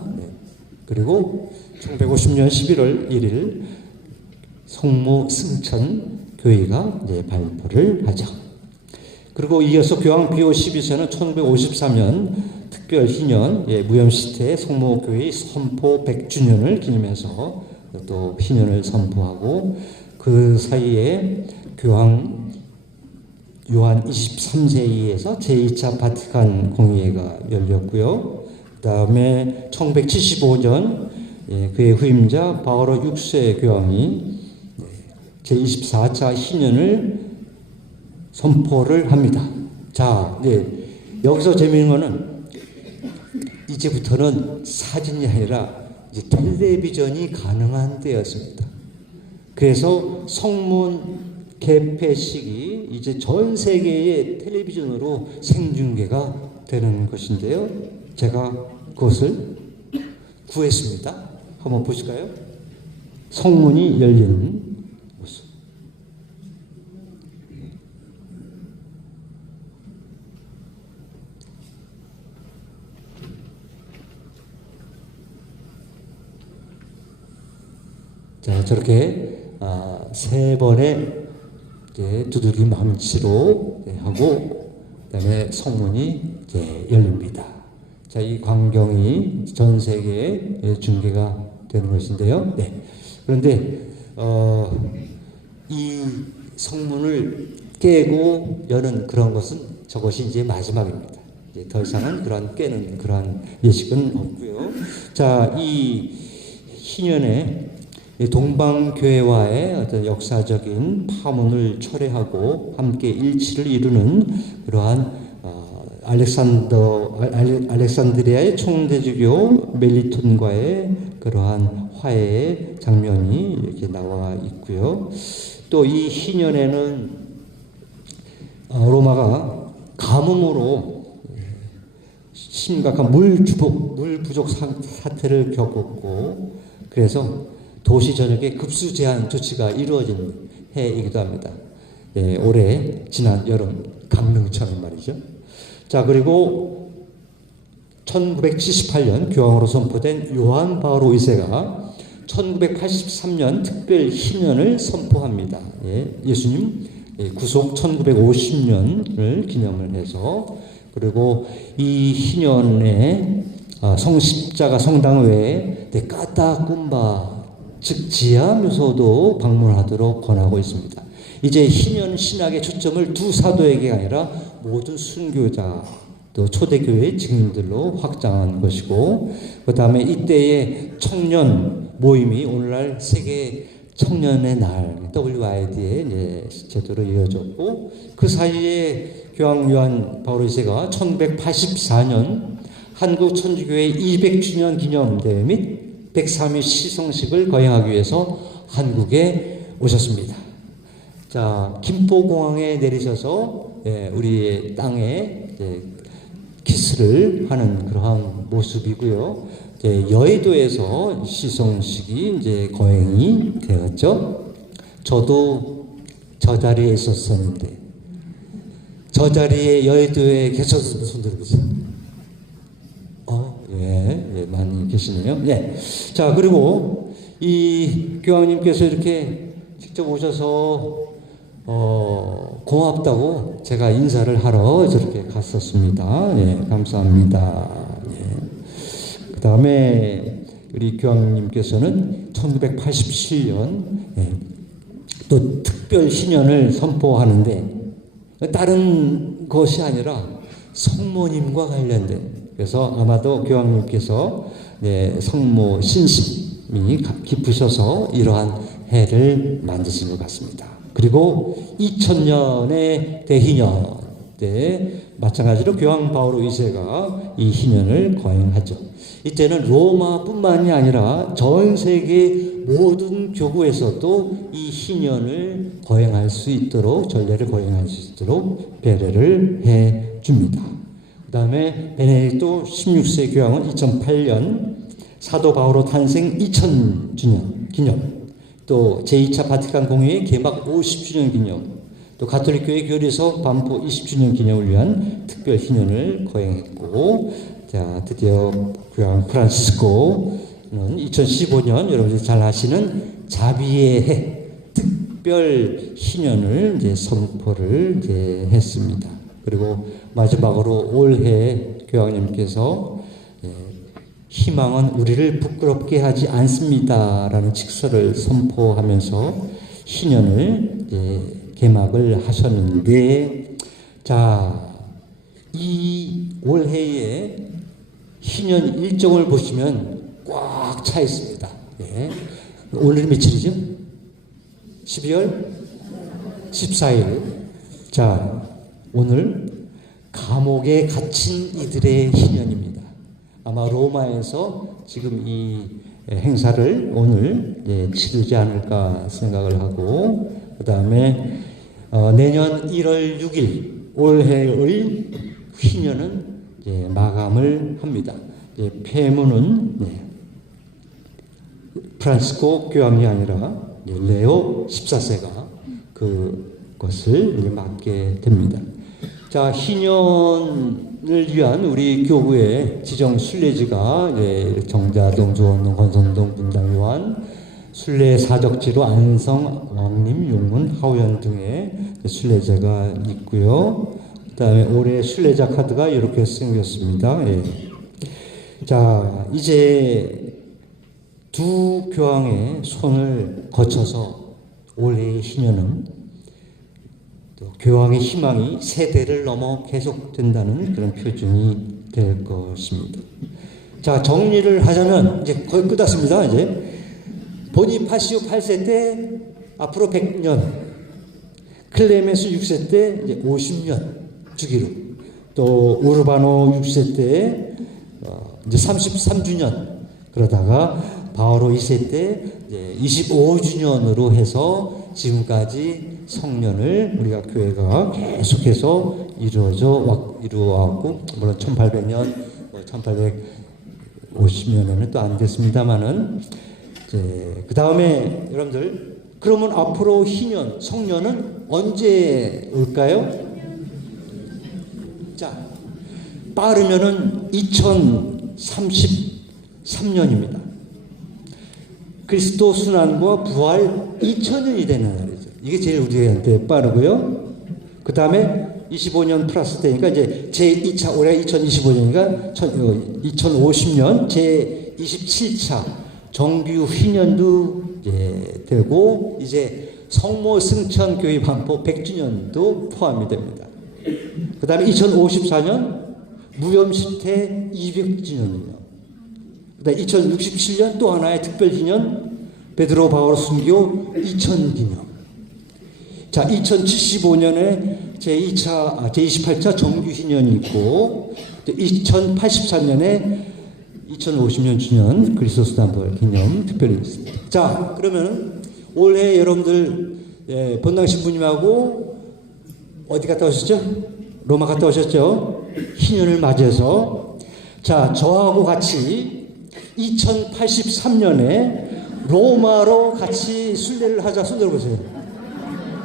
그리고 1950년 11월 1일 성모 승천 교회가 이제 발표를 하죠. 그리고 이어서 교황 비오 12세는 1953년 특별 희년 무염시대 성모교회의 선포 100주년을 기념해서 또 희년을 선포하고, 그 사이에 교황 요한 23세에 의해서 제2차 바티칸 공의회가 열렸고요. 그 다음에 1975년 그의 후임자 바오로 6세 교황이 제24차 희년을 선포를 합니다. 자, 여기서 재미있는 거는 이제부터는 사진이 아니라 이제 텔레비전이 가능한 때였습니다. 그래서 성문 개폐식이 이제 전 세계의 텔레비전으로 생중계가 되는 것인데요. 제가 그것을 구했습니다. 한번 보실까요? 성문이 열리는 모습. 자, 저렇게 3번의 두들기 망치로 하고, 그다음에 성문이 열립니다. 자, 이 광경이 전 세계에 중계가 되는 것인데요. 그런데 이 성문을 깨고 여는 그런 것은 저것이 이제 마지막입니다. 이제 더 이상은 그러한 깨는 그러한 예식은 없고요. 자, 이 희년에 동방교회와의 어떤 역사적인 파문을 철회하고 함께 일치를 이루는 그러한 알렉산드리아의 총대주교 멜리톤과의 그러한 화해의 장면이 이렇게 나와 있고요. 또 이 희년에는 로마가 가뭄으로 심각한 물 부족 사태를 겪었고, 그래서 도시 전역에 급수 제한 조치가 이루어진 해이기도 합니다. 올해 지난 여름 강릉처럼 말이죠. 자, 그리고 1978년 교황으로 선포된 요한 바오로 2세가 1983년 특별 희년을 선포합니다. 예수님 구속 1950년을 기념을 해서, 그리고 이 희년에 성십자가 성당 외에 까따쿰바 즉 지하묘소도 방문하도록 권하고 있습니다. 이제 희년 신학의 초점을 두 사도에게 아니라 모든 순교자 또 초대교회의 증인들로 확장한 것이고, 그 다음에 이때의 청년 모임이 오늘날 세계 청년의 날 WID의 제도로 이어졌고, 그 사이에 교황 요한 바오로 2세가 1984년 한국 천주교회 200주년 기념대회 및 103일 시성식을 거행하기 위해서 한국에 오셨습니다. 자, 김포공항에 내리셔서 우리의 땅에 키스를 하는 그러한 모습이고요. 여의도에서 시성식이 이제 거행이 되었죠. 저도 저 자리에 있었었는데, 저 자리에 여의도에 계셨던 손 들어보세요. 많이 계시네요. 자, 그리고 이 교황님께서 이렇게 직접 오셔서 고맙다고 제가 인사를 하러 저렇게 갔었습니다. 감사합니다. 그 다음에 우리 교황님께서는 1987년 또 특별 희년을 선포하는데, 다른 것이 아니라 성모님과 관련된, 그래서 아마도 교황님께서 성모 신심이 깊으셔서 이러한 해를 만드신 것 같습니다. 그리고 2000년의 대희년 때 마찬가지로 교황 바오로 2세가 이 희년을 거행하죠. 이때는 로마뿐만이 아니라 전 세계 모든 교구에서도 이 희년을 거행할 수 있도록, 전례를 거행할 수 있도록 배려를 해 줍니다. 그 다음에 베네딕토 16세 교황은 2008년 사도 바오로 탄생 2000주년 기념, 또 제2차 바티칸 공회의 개막 50주년 기념, 또 가톨릭교회 교리서 반포 20주년 기념을 위한 특별 희년을 거행했고, 자, 드디어 교황 프란시스코는 2015년 여러분들이 잘 아시는 자비의 해, 특별 희년을 이제 선포를 이제 했습니다. 그리고 마지막으로 올해 교황님께서 희망은 우리를 부끄럽게 하지 않습니다라는 직서를 선포하면서 희년을 개막을 하셨는데, 자, 이 올해의 희년 일정을 보시면 꽉 차 있습니다. 예. 오늘 며칠이죠? 12월 14일. 자, 오늘 감옥에 갇힌 이들의 희년입니다. 아마 로마에서 지금 이 행사를 오늘 치르지 않을까 생각을 하고, 그 다음에 내년 1월 6일 올해의 희년은 마감을 합니다. 폐문은 프란시스코 교황이 아니라 레오 14세가 그것을 맡게 됩니다. 자, 희년을 위한 우리 교구의 지정 순례지가 정자동, 조원동, 권선동, 분당요한, 순례 사적지로 안성, 왕림, 용문, 하우현 등의 순례자가 있고요. 그 다음에 올해 순례자 카드가 이렇게 생겼습니다. 예. 자, 이제 두 교황의 손을 거쳐서 올해의 희년은 또 교황의 희망이 세대를 넘어 계속된다는 그런 표준이 될 것입니다. 자, 정리를 하자면 이제 거의 끝났습니다. 이제 보니파시오 8세 때 앞으로 100년, 클레멘스 6세 때 이제 50년 주기로, 또 우르바노 6세 때 이제 33주년, 그러다가 바오로 2세 때 25주년으로 해서 지금까지 성년을 우리가 교회가 계속해서 이루어왔고, 물론 1800년, 1850년에는 또 안 됐습니다만은, 그 다음에 여러분들, 그러면 앞으로 희년, 성년은 언제 올까요? 자, 빠르면은 2033년입니다. 그리스도 순환과 부활 2000년이 되는 날이죠. 이게 제일 우리한테 빠르고요. 그 다음에 25년 플러스 되니까 이제 제2차, 올해 2025년이니까 2050년 제27차 정규 희년도 이제 되고, 이제 성모 승천 교회 반포 100주년도 포함이 됩니다. 그 다음에 2054년 무염시태 200주년이요. 그다음에 2067년 또 하나의 특별 기념, 베드로 바오로 순교 2000기념. 자, 2075년에 제28차 정규 희년이 있고, 2083년에 2050년 주년 그리스도 순환부활 기념 특별히 있습니다. 자, 그러면 올해 여러분들 본당 신부님하고 어디 갔다 오셨죠? 로마 갔다 오셨죠? 희년을 맞이해서, 자, 저하고 같이 2083년에 로마로 같이 순례를 하자. 손 들어보세요.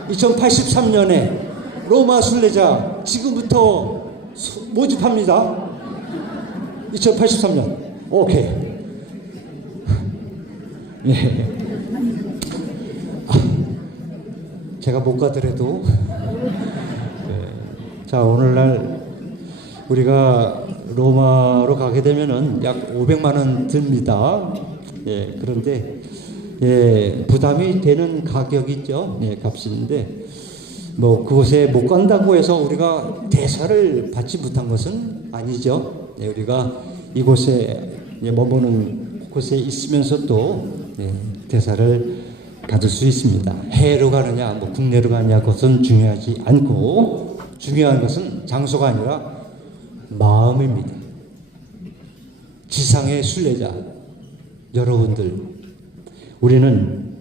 2083년에 로마 순례자 지금부터 모집합니다. 2083년. 오케이. 예. 제가 못 가더라도. 자, 오늘날 우리가 로마로 가게 되면은 약 500만 원 듭니다. 예, 그런데 부담이 되는 가격이죠. 값인데, 뭐 그곳에 못 간다고 해서 우리가 대사를 받지 못한 것은 아니죠. 우리가 이곳에 머무는 곳에 있으면서도 대사를 받을 수 있습니다. 해외로 가느냐, 뭐 국내로 가느냐, 그것은 중요하지 않고, 중요한 것은 장소가 아니라 마음입니다. 지상의 순례자 여러분들, 우리는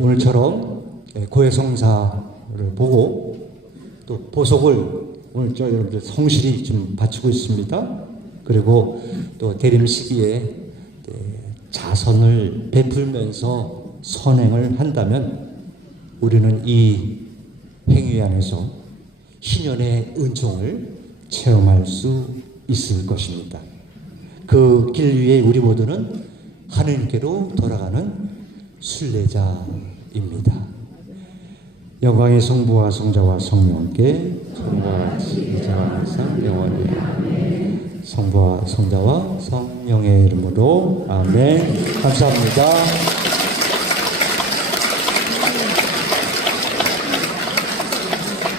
오늘처럼 고해성사를 보고 또 보석을 오늘 저 여러분들 성실히 좀 바치고 있습니다. 그리고 또 대림 시기에 자선을 베풀면서 선행을 한다면 우리는 이 행위 안에서 희년의 은총을 체험할 수 있을 것입니다. 그 길 위에 우리 모두는 하느님께로 돌아가는 순례자 모습입니다. 영광의 성부와 성자와 성령께 성부와 같이 이제와 항상 영원히 성부와 성자와 성령의 이름으로 아멘. 감사합니다.